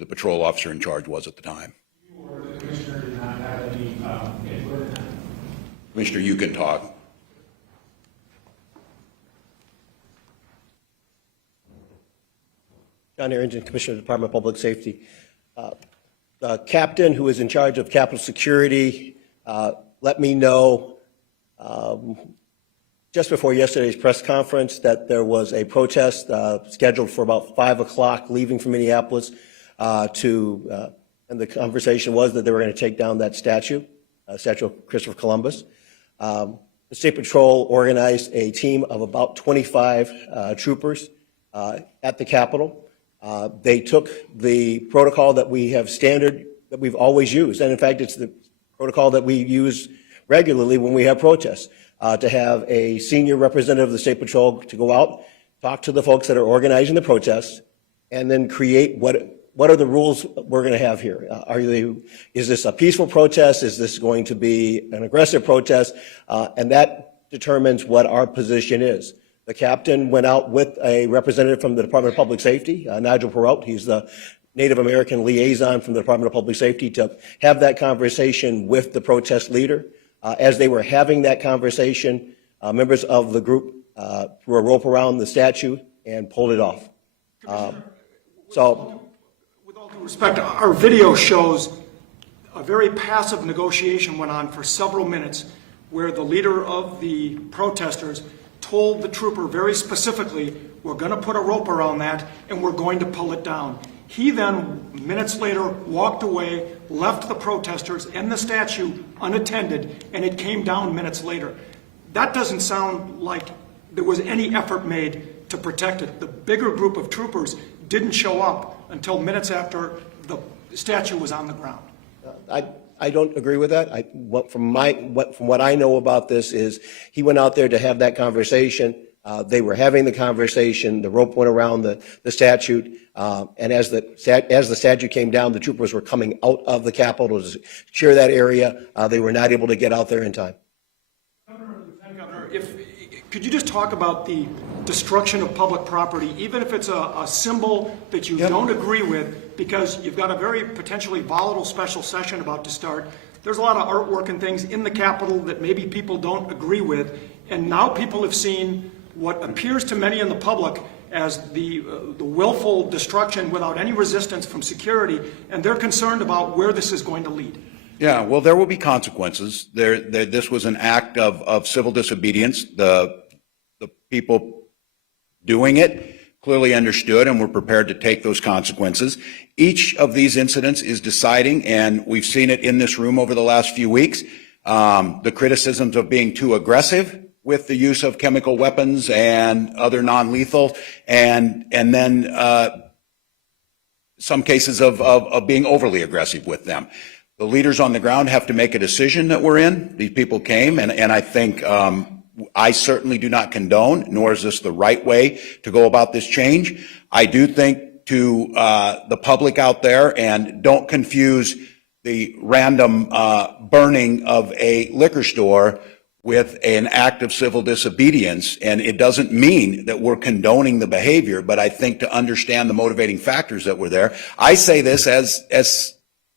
patrol officer in charge was at the time. You or the commissioner did not have any input in that? Commissioner, you can talk. John Arrington, Commissioner of the Department of Public Safety. The captain who is in charge of Capitol Security let me know just before yesterday's press conference that there was a protest scheduled for about 5 o'clock leaving from Minneapolis and the conversation was that they were going to take down that statue of Christopher Columbus. The State Patrol organized a team of about 25 troopers at the Capitol. They took the protocol that we have standard, that we've always used, and in fact, it's the protocol that we use regularly when we have protests, to have a senior representative of the State Patrol to go out, talk to the folks that are organizing the protests, and then create what what are the rules we're going to have here? Is this a peaceful protest? Is this going to be an aggressive protest? And that determines what our position is. The captain went out with a representative from the Department of Public Safety, Nigel Perrault. He's the Native American liaison from the Department of Public Safety, to have that conversation with the protest leader. As they were having that conversation, members of the group threw a rope around the statue and pulled it off. With all due respect, our video shows a very passive negotiation went on for several minutes where the leader of the protesters told the trooper very specifically, we're going to put a rope around that and we're going to pull it down. He then, minutes later, walked away, left the protesters and the statue unattended, and it came down minutes later. That doesn't sound like there was any effort made to protect it. The bigger group of troopers didn't show up until minutes after the statue was on the ground. I don't agree with that. From what I know about this is he went out there to have that conversation. They were having the conversation. The rope went around the statue, and as the statue came down, the troopers were coming out of the Capitol to secure that area. They were not able to get out there in time. Governor, could you just talk about the destruction of public property, even if it's a symbol that you don't agree with, because you've got a very potentially volatile special session about to start. There's a lot of artwork and things in the Capitol that maybe people don't agree with, and now people have seen what appears to many in the public as the willful destruction without any resistance from security, and they're concerned about where this is going to lead. Yeah, well, there will be consequences. This was an act of civil disobedience. The people doing it clearly understood and were prepared to take those consequences. Each of these incidents is deciding, and we've seen it in this room over the last few weeks, the criticisms of being too aggressive with the use of chemical weapons and other non-lethal, and then some cases of being overly aggressive with them. The leaders on the ground have to make a decision that we're in. These people came, and I think I certainly do not condone, nor is this the right way to go about this change. I do think to the public out there, and don't confuse the random burning of a liquor store with an act of civil disobedience. And it doesn't mean that we're condoning the behavior, but I think to understand the motivating factors that were there. I say this as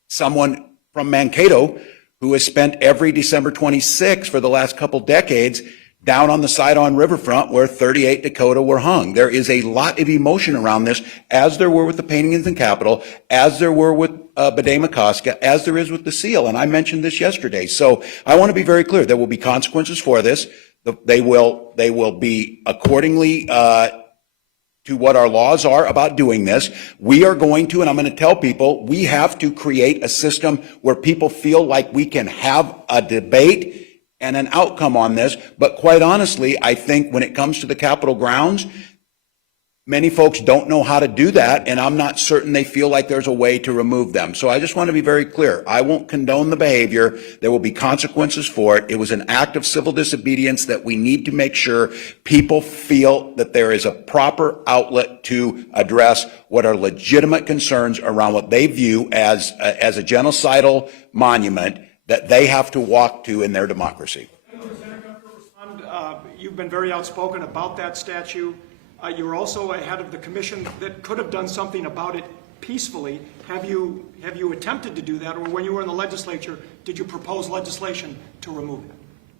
someone from Mankato who has spent every December 26th for the last couple decades down on the Sidon Riverfront where 38 Dakota were hung. There is a lot of emotion around this, as there were with the paintings in Capitol, as there were with Bede-Makoska, as there is with the seal. And I mentioned this yesterday. So I want to be very clear. There will be consequences for this. They will be accordingly to what our laws are about doing this. We are going to, and I'm going to tell people, we have to create a system where people feel like we can have a debate and an outcome on this. But quite honestly, I think when it comes to the Capitol grounds, many folks don't know how to do that, and I'm not certain they feel like there's a way to remove them. So I just want to be very clear. I won't condone the behavior. There will be consequences for it. It was an act of civil disobedience that we need to make sure people feel that there is a proper outlet to address what are legitimate concerns around what they view as a genocidal monument that they have to walk to in their democracy. You've been very outspoken about that statue. You're also ahead of the commission that could have done something about it peacefully. Have you attempted to do that, or when you were in the legislature, did you propose legislation to remove it?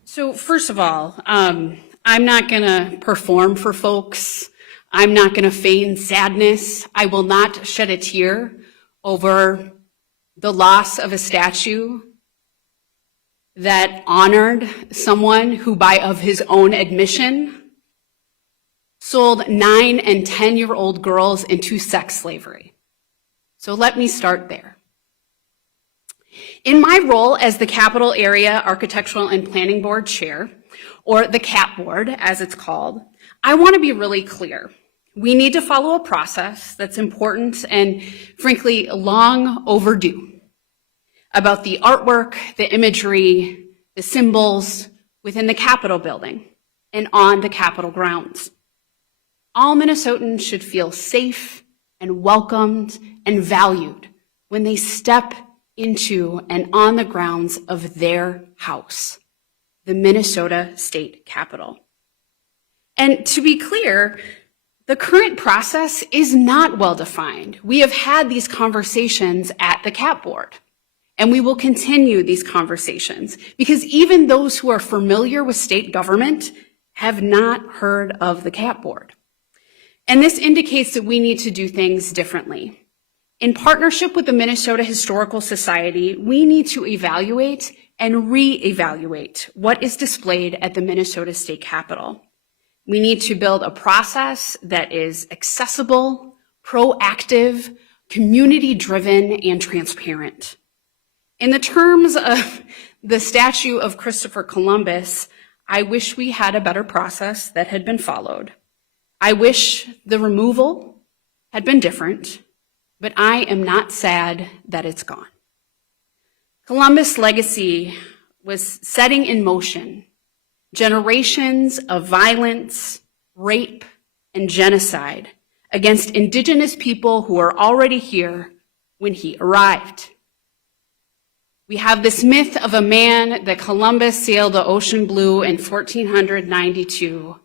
So first of all, I'm not going to perform for folks. I'm not going to feign sadness. I will not shed a tear over the loss of a statue that honored someone who, of his own admission, sold 9 and 10-year-old girls into sex slavery. So let me start there. In my role as the Capitol Area Architectural and Planning Board Chair, or the CAP Board as it's called, I want to be really clear. We need to follow a process that's important and, frankly, long overdue about the artwork, the imagery, the symbols within the Capitol building and on the Capitol grounds. All Minnesotans should feel safe and welcomed and valued when they step into and on the grounds of their house, the Minnesota State Capitol. And to be clear, the current process is not well defined. We have had these conversations at the CAP board, and we will continue these conversations because even those who are familiar with state government have not heard of the CAP board. And this indicates that we need to do things differently. In partnership with the Minnesota Historical Society, we need to evaluate and reevaluate what is displayed at the Minnesota State Capitol. We need to build a process that is accessible, proactive, community-driven, and transparent. In the terms of the statue of Christopher Columbus, I wish we had a better process that had been followed. I wish the removal had been different, but I am not sad that it's gone. Columbus' legacy was setting in motion generations of violence, rape, and genocide against indigenous people who were already here when he arrived. We have this myth of a man that Columbus sailed the ocean blue in 1492.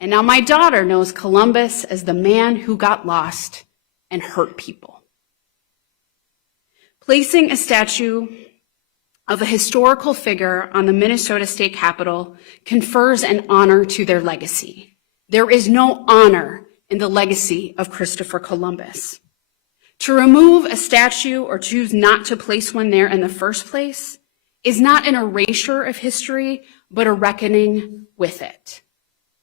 And now my daughter knows Columbus as the man who got lost and hurt people. Placing a statue of a historical figure on the Minnesota State Capitol confers an honor to their legacy. There is no honor in the legacy of Christopher Columbus. To remove a statue or choose not to place one there in the first place is not an erasure of history, but a reckoning with it.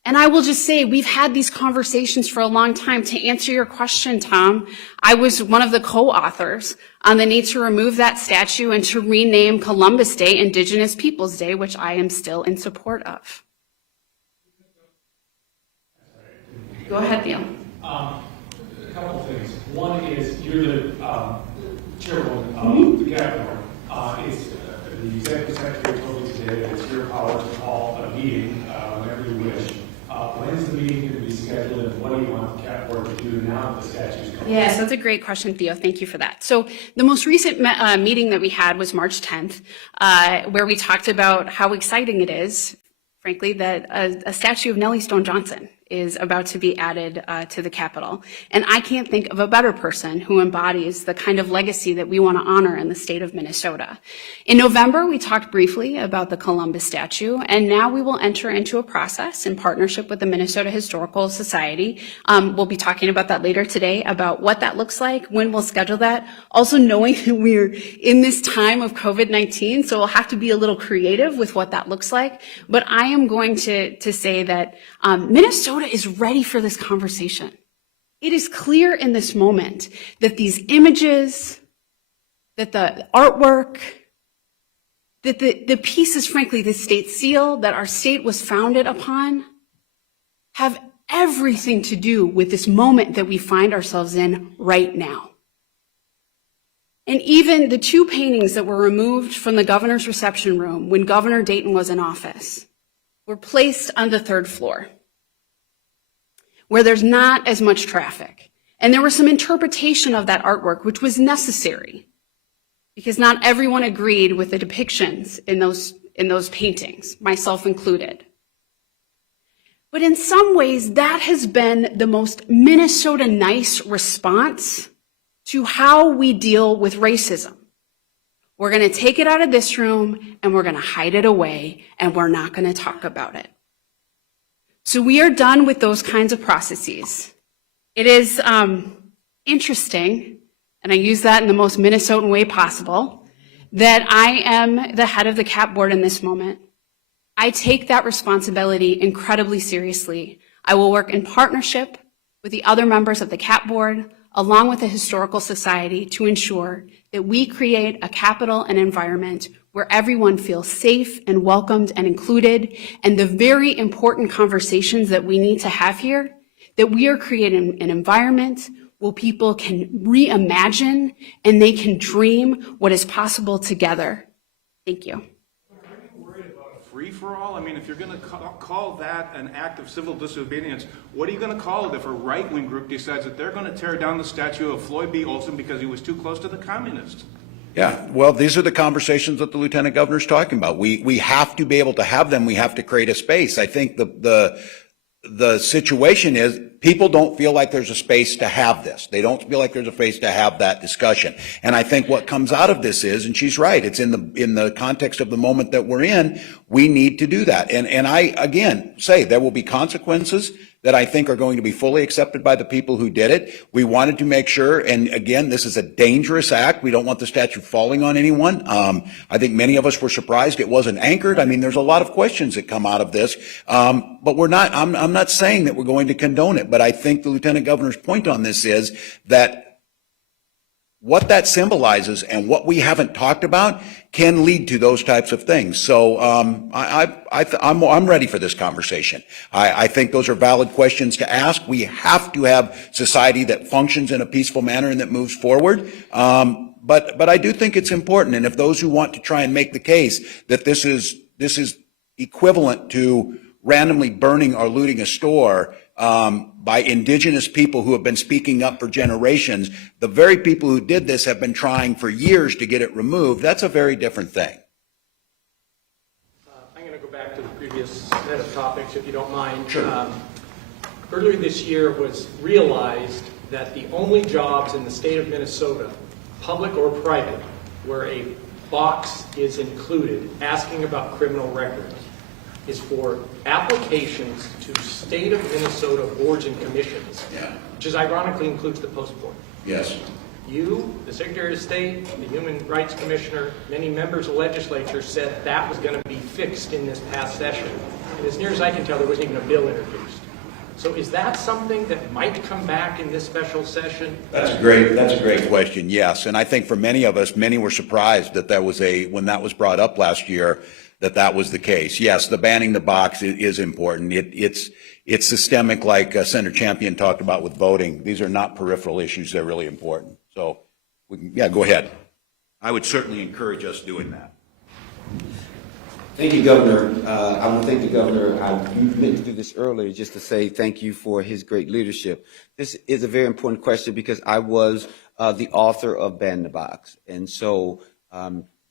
And I will just say, we've had these conversations for a long time. To answer your question, Tom, I was one of the co-authors on the need to remove that statue and to rename Columbus Day Indigenous Peoples Day, which I am still in support of. Go ahead, Neil. A couple of things. One is you're the chairwoman of the Capitol. It's the executive secretary told me today that it's your power to call a meeting whenever you wish. When is the meeting going to be scheduled, and what do you want the CAP board to do now that the statue's gone? Yes, that's a great question, Theo. Thank you for that. So the most recent meeting that we had was March 10th, where we talked about how exciting it is, frankly, that a statue of Nellie Stone Johnson is about to be added to the Capitol. And I can't think of a better person who embodies the kind of legacy that we want to honor in the state of Minnesota. In November, we talked briefly about the Columbus statue, and now we will enter into a process in partnership with the Minnesota Historical Society. We'll be talking about that later today, about what that looks like, when we'll schedule that. Also knowing that we're in this time of COVID-19, so we'll have to be a little creative with what that looks like. But I am going to say that Minnesota is ready for this conversation. It is clear in this moment that these images, that the artwork, that the pieces, frankly, the state seal that our state was founded upon, have everything to do with this moment that we find ourselves in right now. And even the two paintings that were removed from the governor's reception room when Governor Dayton was in office were placed on the third floor, where there's not as much traffic. And there was some interpretation of that artwork, which was necessary, because not everyone agreed with the depictions in those paintings, myself included. But in some ways, that has been the most Minnesota nice response to how we deal with racism. We're going to take it out of this room, and we're going to hide it away, and we're not going to talk about it. So we are done with those kinds of processes. It is interesting, and I use that in the most Minnesotan way possible, that I am the head of the CAP board in this moment. I take that responsibility incredibly seriously. I will work in partnership with the other members of the CAP board, along with the Historical Society, to ensure that we create a Capitol and environment where everyone feels safe and welcomed and included, and the very important conversations that we need to have here, that we are creating an environment where people can reimagine and they can dream what is possible together. Thank you. free-for-all? I mean, if you're going to call that an act of civil disobedience, what are you going to call it if a right-wing group decides that they're going to tear down the statue of Floyd B. Olson because he was too close to the communists? Yeah, well, these are the conversations that the Lieutenant Governor's talking about. We have to be able to have them. We have to create a space. I think the situation is people don't feel like there's a space to have this. They don't feel like there's a space to have that discussion. And I think what comes out of this is, and she's right, it's in the context of the moment that we're in, we need to do that. And I, again, say there will be consequences that I think are going to be fully accepted by the people who did it. We wanted to make sure, and again, this is a dangerous act. We don't want the statute falling on anyone. I think many of us were surprised it wasn't anchored. I mean, there's a lot of questions that come out of this, but we're not, I'm not saying that we're going to condone it, but I think the Lieutenant Governor's point on this is that what that symbolizes and what we haven't talked about can lead to those types of things. So I'm ready for this conversation. I think those are valid questions to ask. We have to have society that functions in a peaceful manner and that moves forward. But I do think it's important. And if those who want to try and make the case that this is equivalent to randomly burning or looting a store by indigenous people who have been speaking up for generations, the very people who did this have been trying for years to get it removed. That's a very different thing. I'm going to go back to the previous set of topics, if you don't mind. Sure. Earlier this year it was realized that the only jobs in the state of Minnesota, public or private, where a box is included asking about criminal records, is for applications to state of Minnesota boards and commissions, which is ironically includes the post board. Yes. You, the Secretary of State, the Human Rights Commissioner, many members of the legislature said that was going to be fixed in this past session. And as near as I can tell, there wasn't even a bill introduced. So is that something that might come back in this special session? That's a great question. Yes. And I think for many of us, many were surprised that when that was brought up last year, that was the case. Yes, the banning the box is important. It's systemic, like Senator Champion talked about with voting. These are not peripheral issues. They're really important. So, go ahead. I would certainly encourage us doing that. Thank you, Governor. I want to thank the Governor. I meant to do this earlier just to say thank you for his great leadership. This is a very important question because I was the author of Ban the Box. And so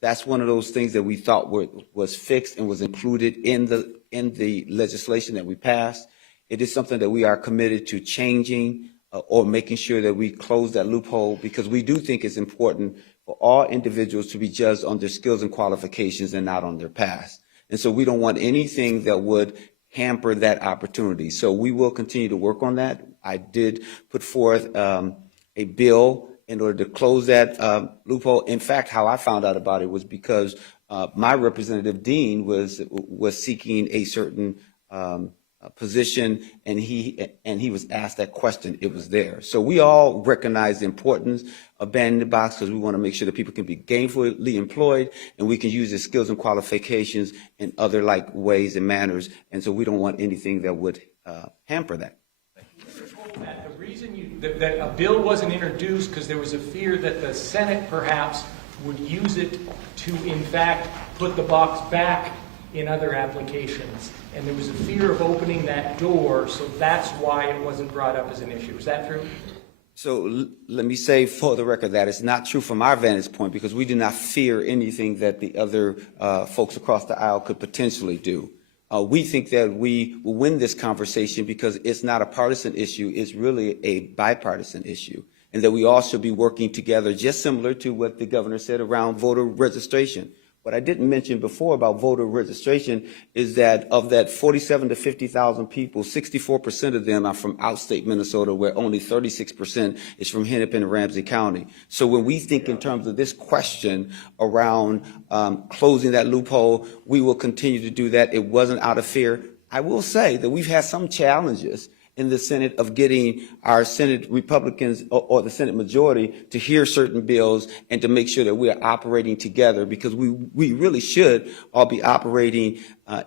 that's one of those things that we thought was fixed and was included in the legislation that we passed. It is something that we are committed to changing or making sure that we close that loophole, because we do think it's important for all individuals to be judged on their skills and qualifications and not on their past. And so we don't want anything that would hamper that opportunity. So we will continue to work on that. I did put forth a bill in order to close that loophole. In fact, how I found out about it was because my representative Dean was seeking a certain position, and he was asked that question. It was there. So we all recognize the importance of banning the box because we want to make sure that people can be gainfully employed and we can use their skills and qualifications in other like ways and manners. And so we don't want anything that would hamper that. That the reason that a bill wasn't introduced because there was a fear that the Senate perhaps would use it to, in fact, put the box back in other applications. And there was a fear of opening that door, so that's why it wasn't brought up as an issue. Is that true? So let me say for the record that it's not true from our vantage point, because we do not fear anything that the other folks across the aisle could potentially do. We think that we will win this conversation because it's not a partisan issue, it's really a bipartisan issue, and that we all should be working together, just similar to what the governor said around voter registration. What I didn't mention before about voter registration is that of that 47 to 50,000 people, 64% of them are from outstate Minnesota, where only 36% is from Hennepin and Ramsey County. So when we think in terms of this question around closing that loophole, we will continue to do that. It wasn't out of fear. I will say that we've had some challenges in the Senate of getting our Senate Republicans or the Senate majority to hear certain bills and to make sure that we are operating together, because we really should all be operating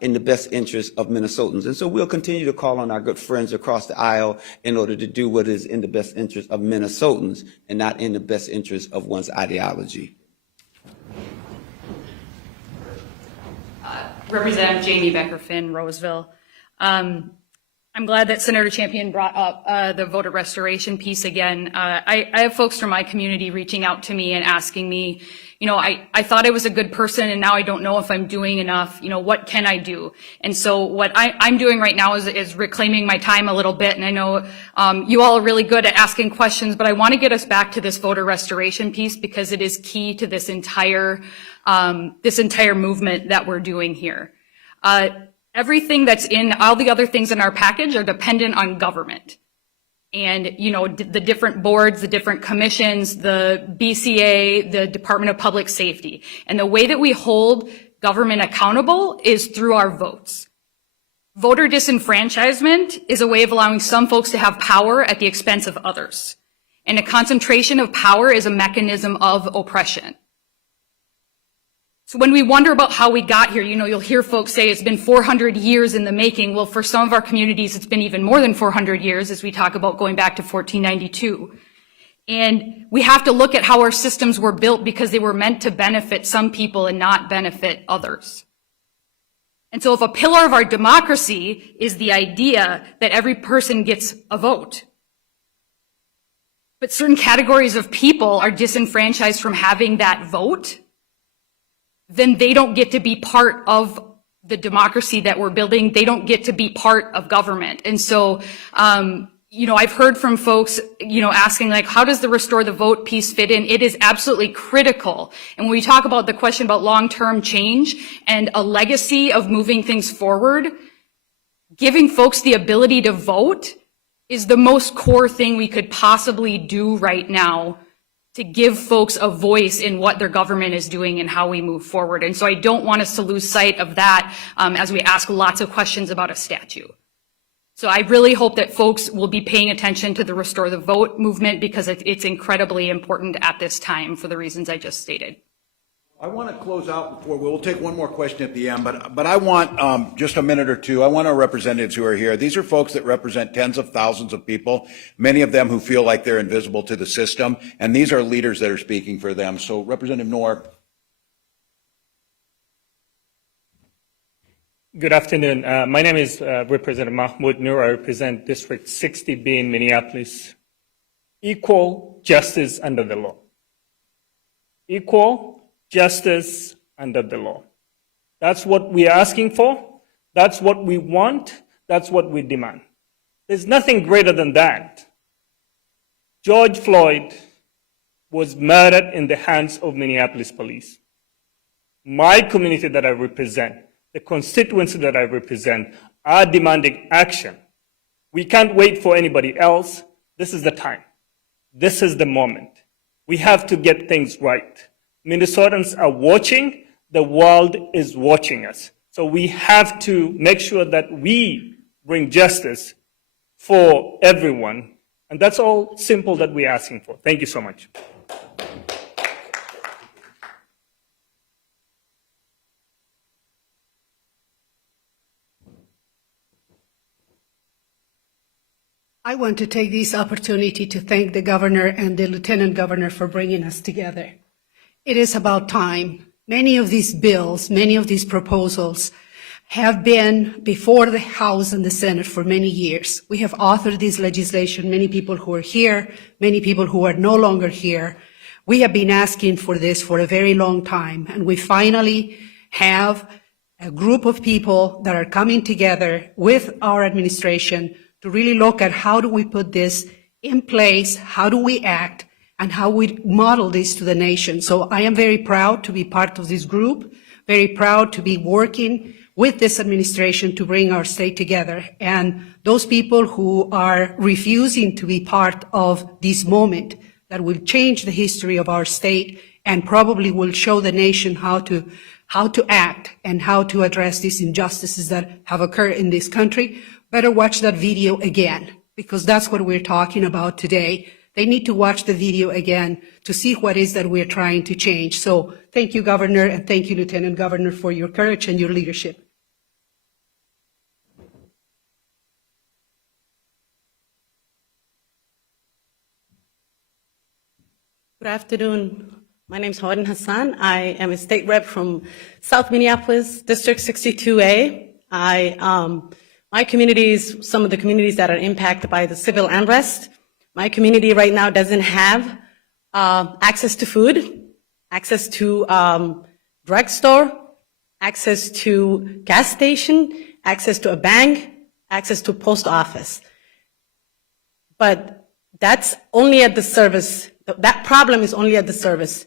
in the best interest of Minnesotans. And so we'll continue to call on our good friends across the aisle in order to do what is in the best interest of Minnesotans and not in the best interest of one's ideology. Representative Jamie Becker-Finn, Roseville. I'm glad that Senator Champion brought up the voter restoration piece again. I have folks from my community reaching out to me and asking me, you know, I thought I was a good person and now I don't know if I'm doing enough. You know, what can I do? And so what I'm doing right now is reclaiming my time a little bit. And I know you all are really good at asking questions, but I want to get us back to this voter restoration piece because it is key to this entire movement that we're doing here. Everything that's in all the other things in our package are dependent on government. And, you know, the different boards, the different commissions, the BCA, the Department of Public Safety. And the way that we hold government accountable is through our votes. Voter disenfranchisement is a way of allowing some folks to have power at the expense of others. And a concentration of power is a mechanism of oppression. So when we wonder about how we got here, you know, you'll hear folks say it's been 400 years in the making. Well, for some of our communities, it's been even more than 400 years as we talk about going back to 1492. And we have to look at how our systems were built because they were meant to benefit some people and not benefit others. And so if a pillar of our democracy is the idea that every person gets a vote, but certain categories of people are disenfranchised from having that vote, then they don't get to be part of the democracy that we're building. They don't get to be part of government. And so, you know, I've heard from folks, you know, asking like, how does the restore the vote piece fit in? It is absolutely critical. And when we talk about the question about long-term change and a legacy of moving things forward, giving folks the ability to vote is the most core thing we could possibly do right now to give folks a voice in what their government is doing and how we move forward. And so I don't want us to lose sight of that as we ask lots of questions about a statue. So I really hope that folks will be paying attention to the Restore the Vote movement because it's incredibly important at this time for the reasons I just stated. I want to close out before we'll take one more question at the end, but I want just a minute or two. I want our representatives who are here. These are folks that represent tens of thousands of people, many of them who feel like they're invisible to the system, and these are leaders that are speaking for them. So Representative Noor. Good afternoon. My name is Representative Mahmoud Noor. I represent District 60B in Minneapolis. Equal justice under the law. Equal justice under the law. That's what we're asking for. That's what we want. That's what we demand. There's nothing greater than that. George Floyd was murdered in the hands of Minneapolis police. My community that I represent, the constituency that I represent, are demanding action. We can't wait for anybody else. This is the time. This is the moment. We have to get things right. Minnesotans are watching. The world is watching us. So we have to make sure that we bring justice for everyone. And that's all simple that we're asking for. Thank you so much. I want to take this opportunity to thank the governor and the lieutenant governor for bringing us together. It is about time. Many of these bills, many of these proposals have been before the House and the Senate for many years. We have authored this legislation, many people who are here, many people who are no longer here. We have been asking for this for a very long time, and we finally have a group of people that are coming together with our administration to really look at how do we put this in place, how do we act, and how we model this to the nation. So I am very proud to be part of this group, very proud to be working with this administration to bring our state together. And those people who are refusing to be part of this moment that will change the history of our state and probably will show the nation how to act and how to address these injustices that have occurred in this country, better watch that video again, because that's what we're talking about today. They need to watch the video again to see what is that we're trying to change. So thank you, Governor, and thank you, Lieutenant Governor, for your courage and your leadership. Good afternoon, My name's Hayden Hassan. I am a state rep from South Minneapolis, District 62A. My communities, some of the communities that are impacted by the civil unrest, my community right now doesn't have access to food, access to drugstore, access to gas station, access to a bank, access to post office. But that's only at the service. That problem is only at the service.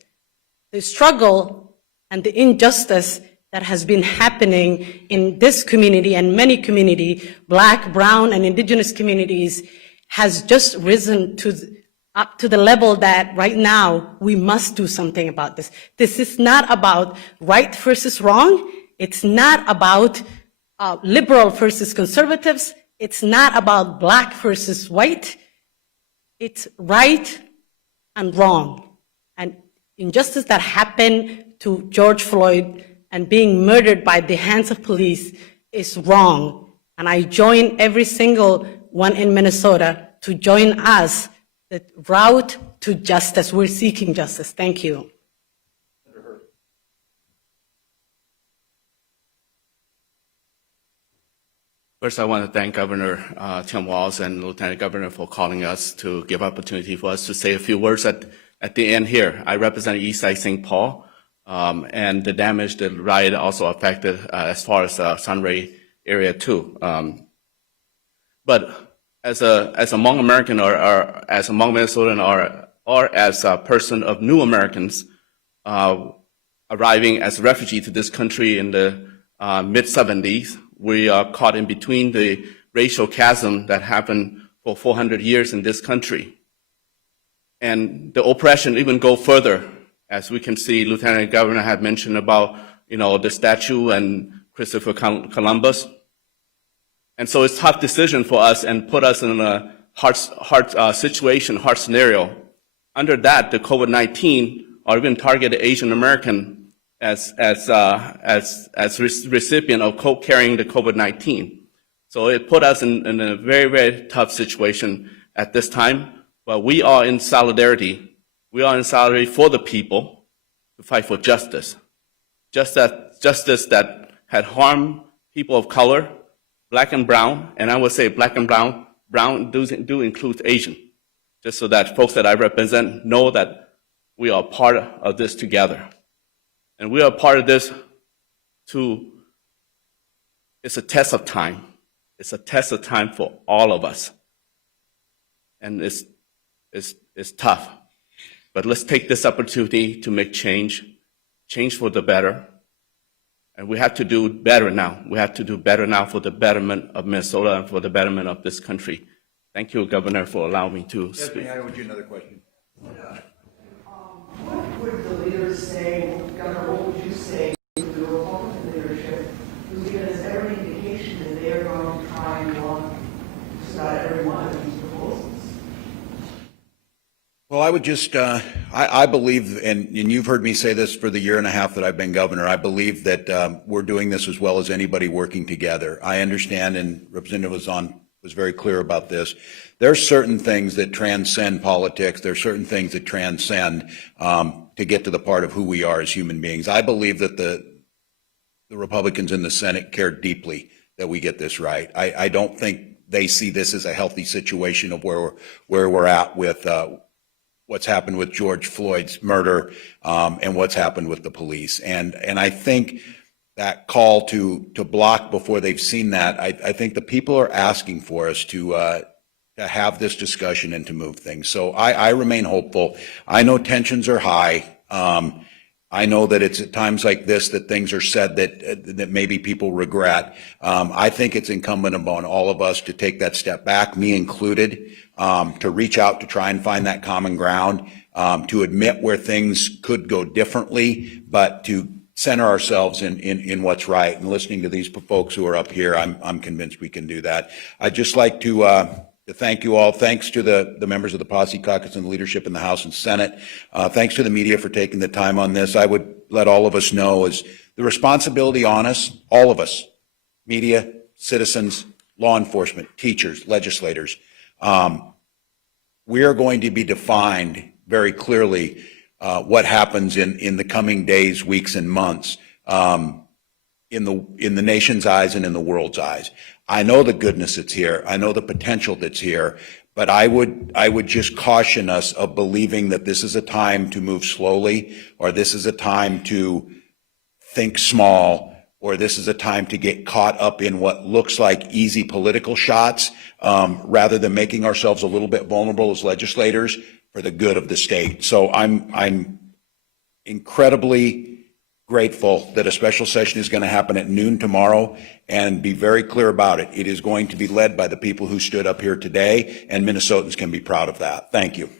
The struggle and the injustice that has been happening in this community and many communities, Black, Brown, and Indigenous communities, has just risen up to the level that right now we must do something about this. This is not about right versus wrong. It's not about liberal versus conservatives. It's not about Black versus white. It's right and wrong. And injustice that happened to George Floyd and being murdered by the hands of police is wrong. And I join every single one in Minnesota to join us, the route to justice. We're seeking justice. Thank you. First, I want to thank Governor Tim Walz and Lieutenant Governor for calling us to give opportunity for us to say a few words at the end here. I represent Eastside St. Paul, and the damage, the riot also affected as far as Sunray area too. But as a Hmong American or as a Hmong Minnesotan or as a person of new Americans arriving as a refugee to this country in the mid-70s, we are caught in between the racial chasm that happened for 400 years in this country. And the oppression even go further, as we can see, Lieutenant Governor had mentioned about, the statue and Christopher Columbus. And so it's a tough decision for us and put us in a hard situation, hard scenario. Under that, the COVID-19 or even targeted Asian American as recipient of carrying the COVID-19. So it put us in a very, very tough situation at this time. But we are in solidarity. We are in solidarity for the people to fight for justice. Justice that had harmed people of color, Black and brown, and I would say Black and brown do include Asian, just so that folks that I represent know that we are part of this together. And we are part of this it's a test of time. It's a test of time for all of us. And it's tough. But let's take this opportunity to make change for the better. And we have to do better now. We have to do better now for the betterment of Minnesota and for the betterment of this country. Thank you, Governor, for allowing me to speak. Yes, would you another question? What would the leaders say, Governor, what would you say to the Republican leadership who's given us every indication that they are going to try and block just about every one of these proposals? Well, I would just, I believe, and you've heard me say this for the year and a half that I've been governor, I believe that we're doing this as well as anybody working together. I understand, and Representative was very clear about this. There's certain things that transcend politics. There's certain things that transcend to get to the part of who we are as human beings. I believe that the Republicans in the Senate care deeply that we get this right. I don't think they see this as a healthy situation of where we're at with what's happened with George Floyd's murder and what's happened with the police. And I think that call to block before they've seen that, I think the people are asking for us to have this discussion and to move things. So I remain hopeful. I know tensions are high. I know that it's at times like this that things are said that maybe people regret. I think it's incumbent upon all of us to take that step back, me included, to reach out to try and find that common ground, to admit where things could go differently, but to center ourselves in what's right. And listening to these folks who are up here, I'm convinced we can do that. I'd just like to thank you all. Thanks to the members of the Posse Caucus and the leadership in the House and Senate. Thanks to the media for taking the time on this. I would let all of us know is the responsibility on us, all of us, media, citizens, law enforcement, teachers, legislators. We are going to be defined very clearly what happens in the coming days, weeks, and months in the nation's eyes and in the world's eyes. I know the goodness that's here. I know the potential that's here. But I would just caution us of believing that this is a time to move slowly, or this is a time to think small, or this is a time to get caught up in what looks like easy political shots, rather than making ourselves a little bit vulnerable as legislators for the good of the state. So I'm incredibly grateful that a special session is going to happen at noon tomorrow, and be very clear about it. It is going to be led by the people who stood up here today, and Minnesotans can be proud of that. Thank you.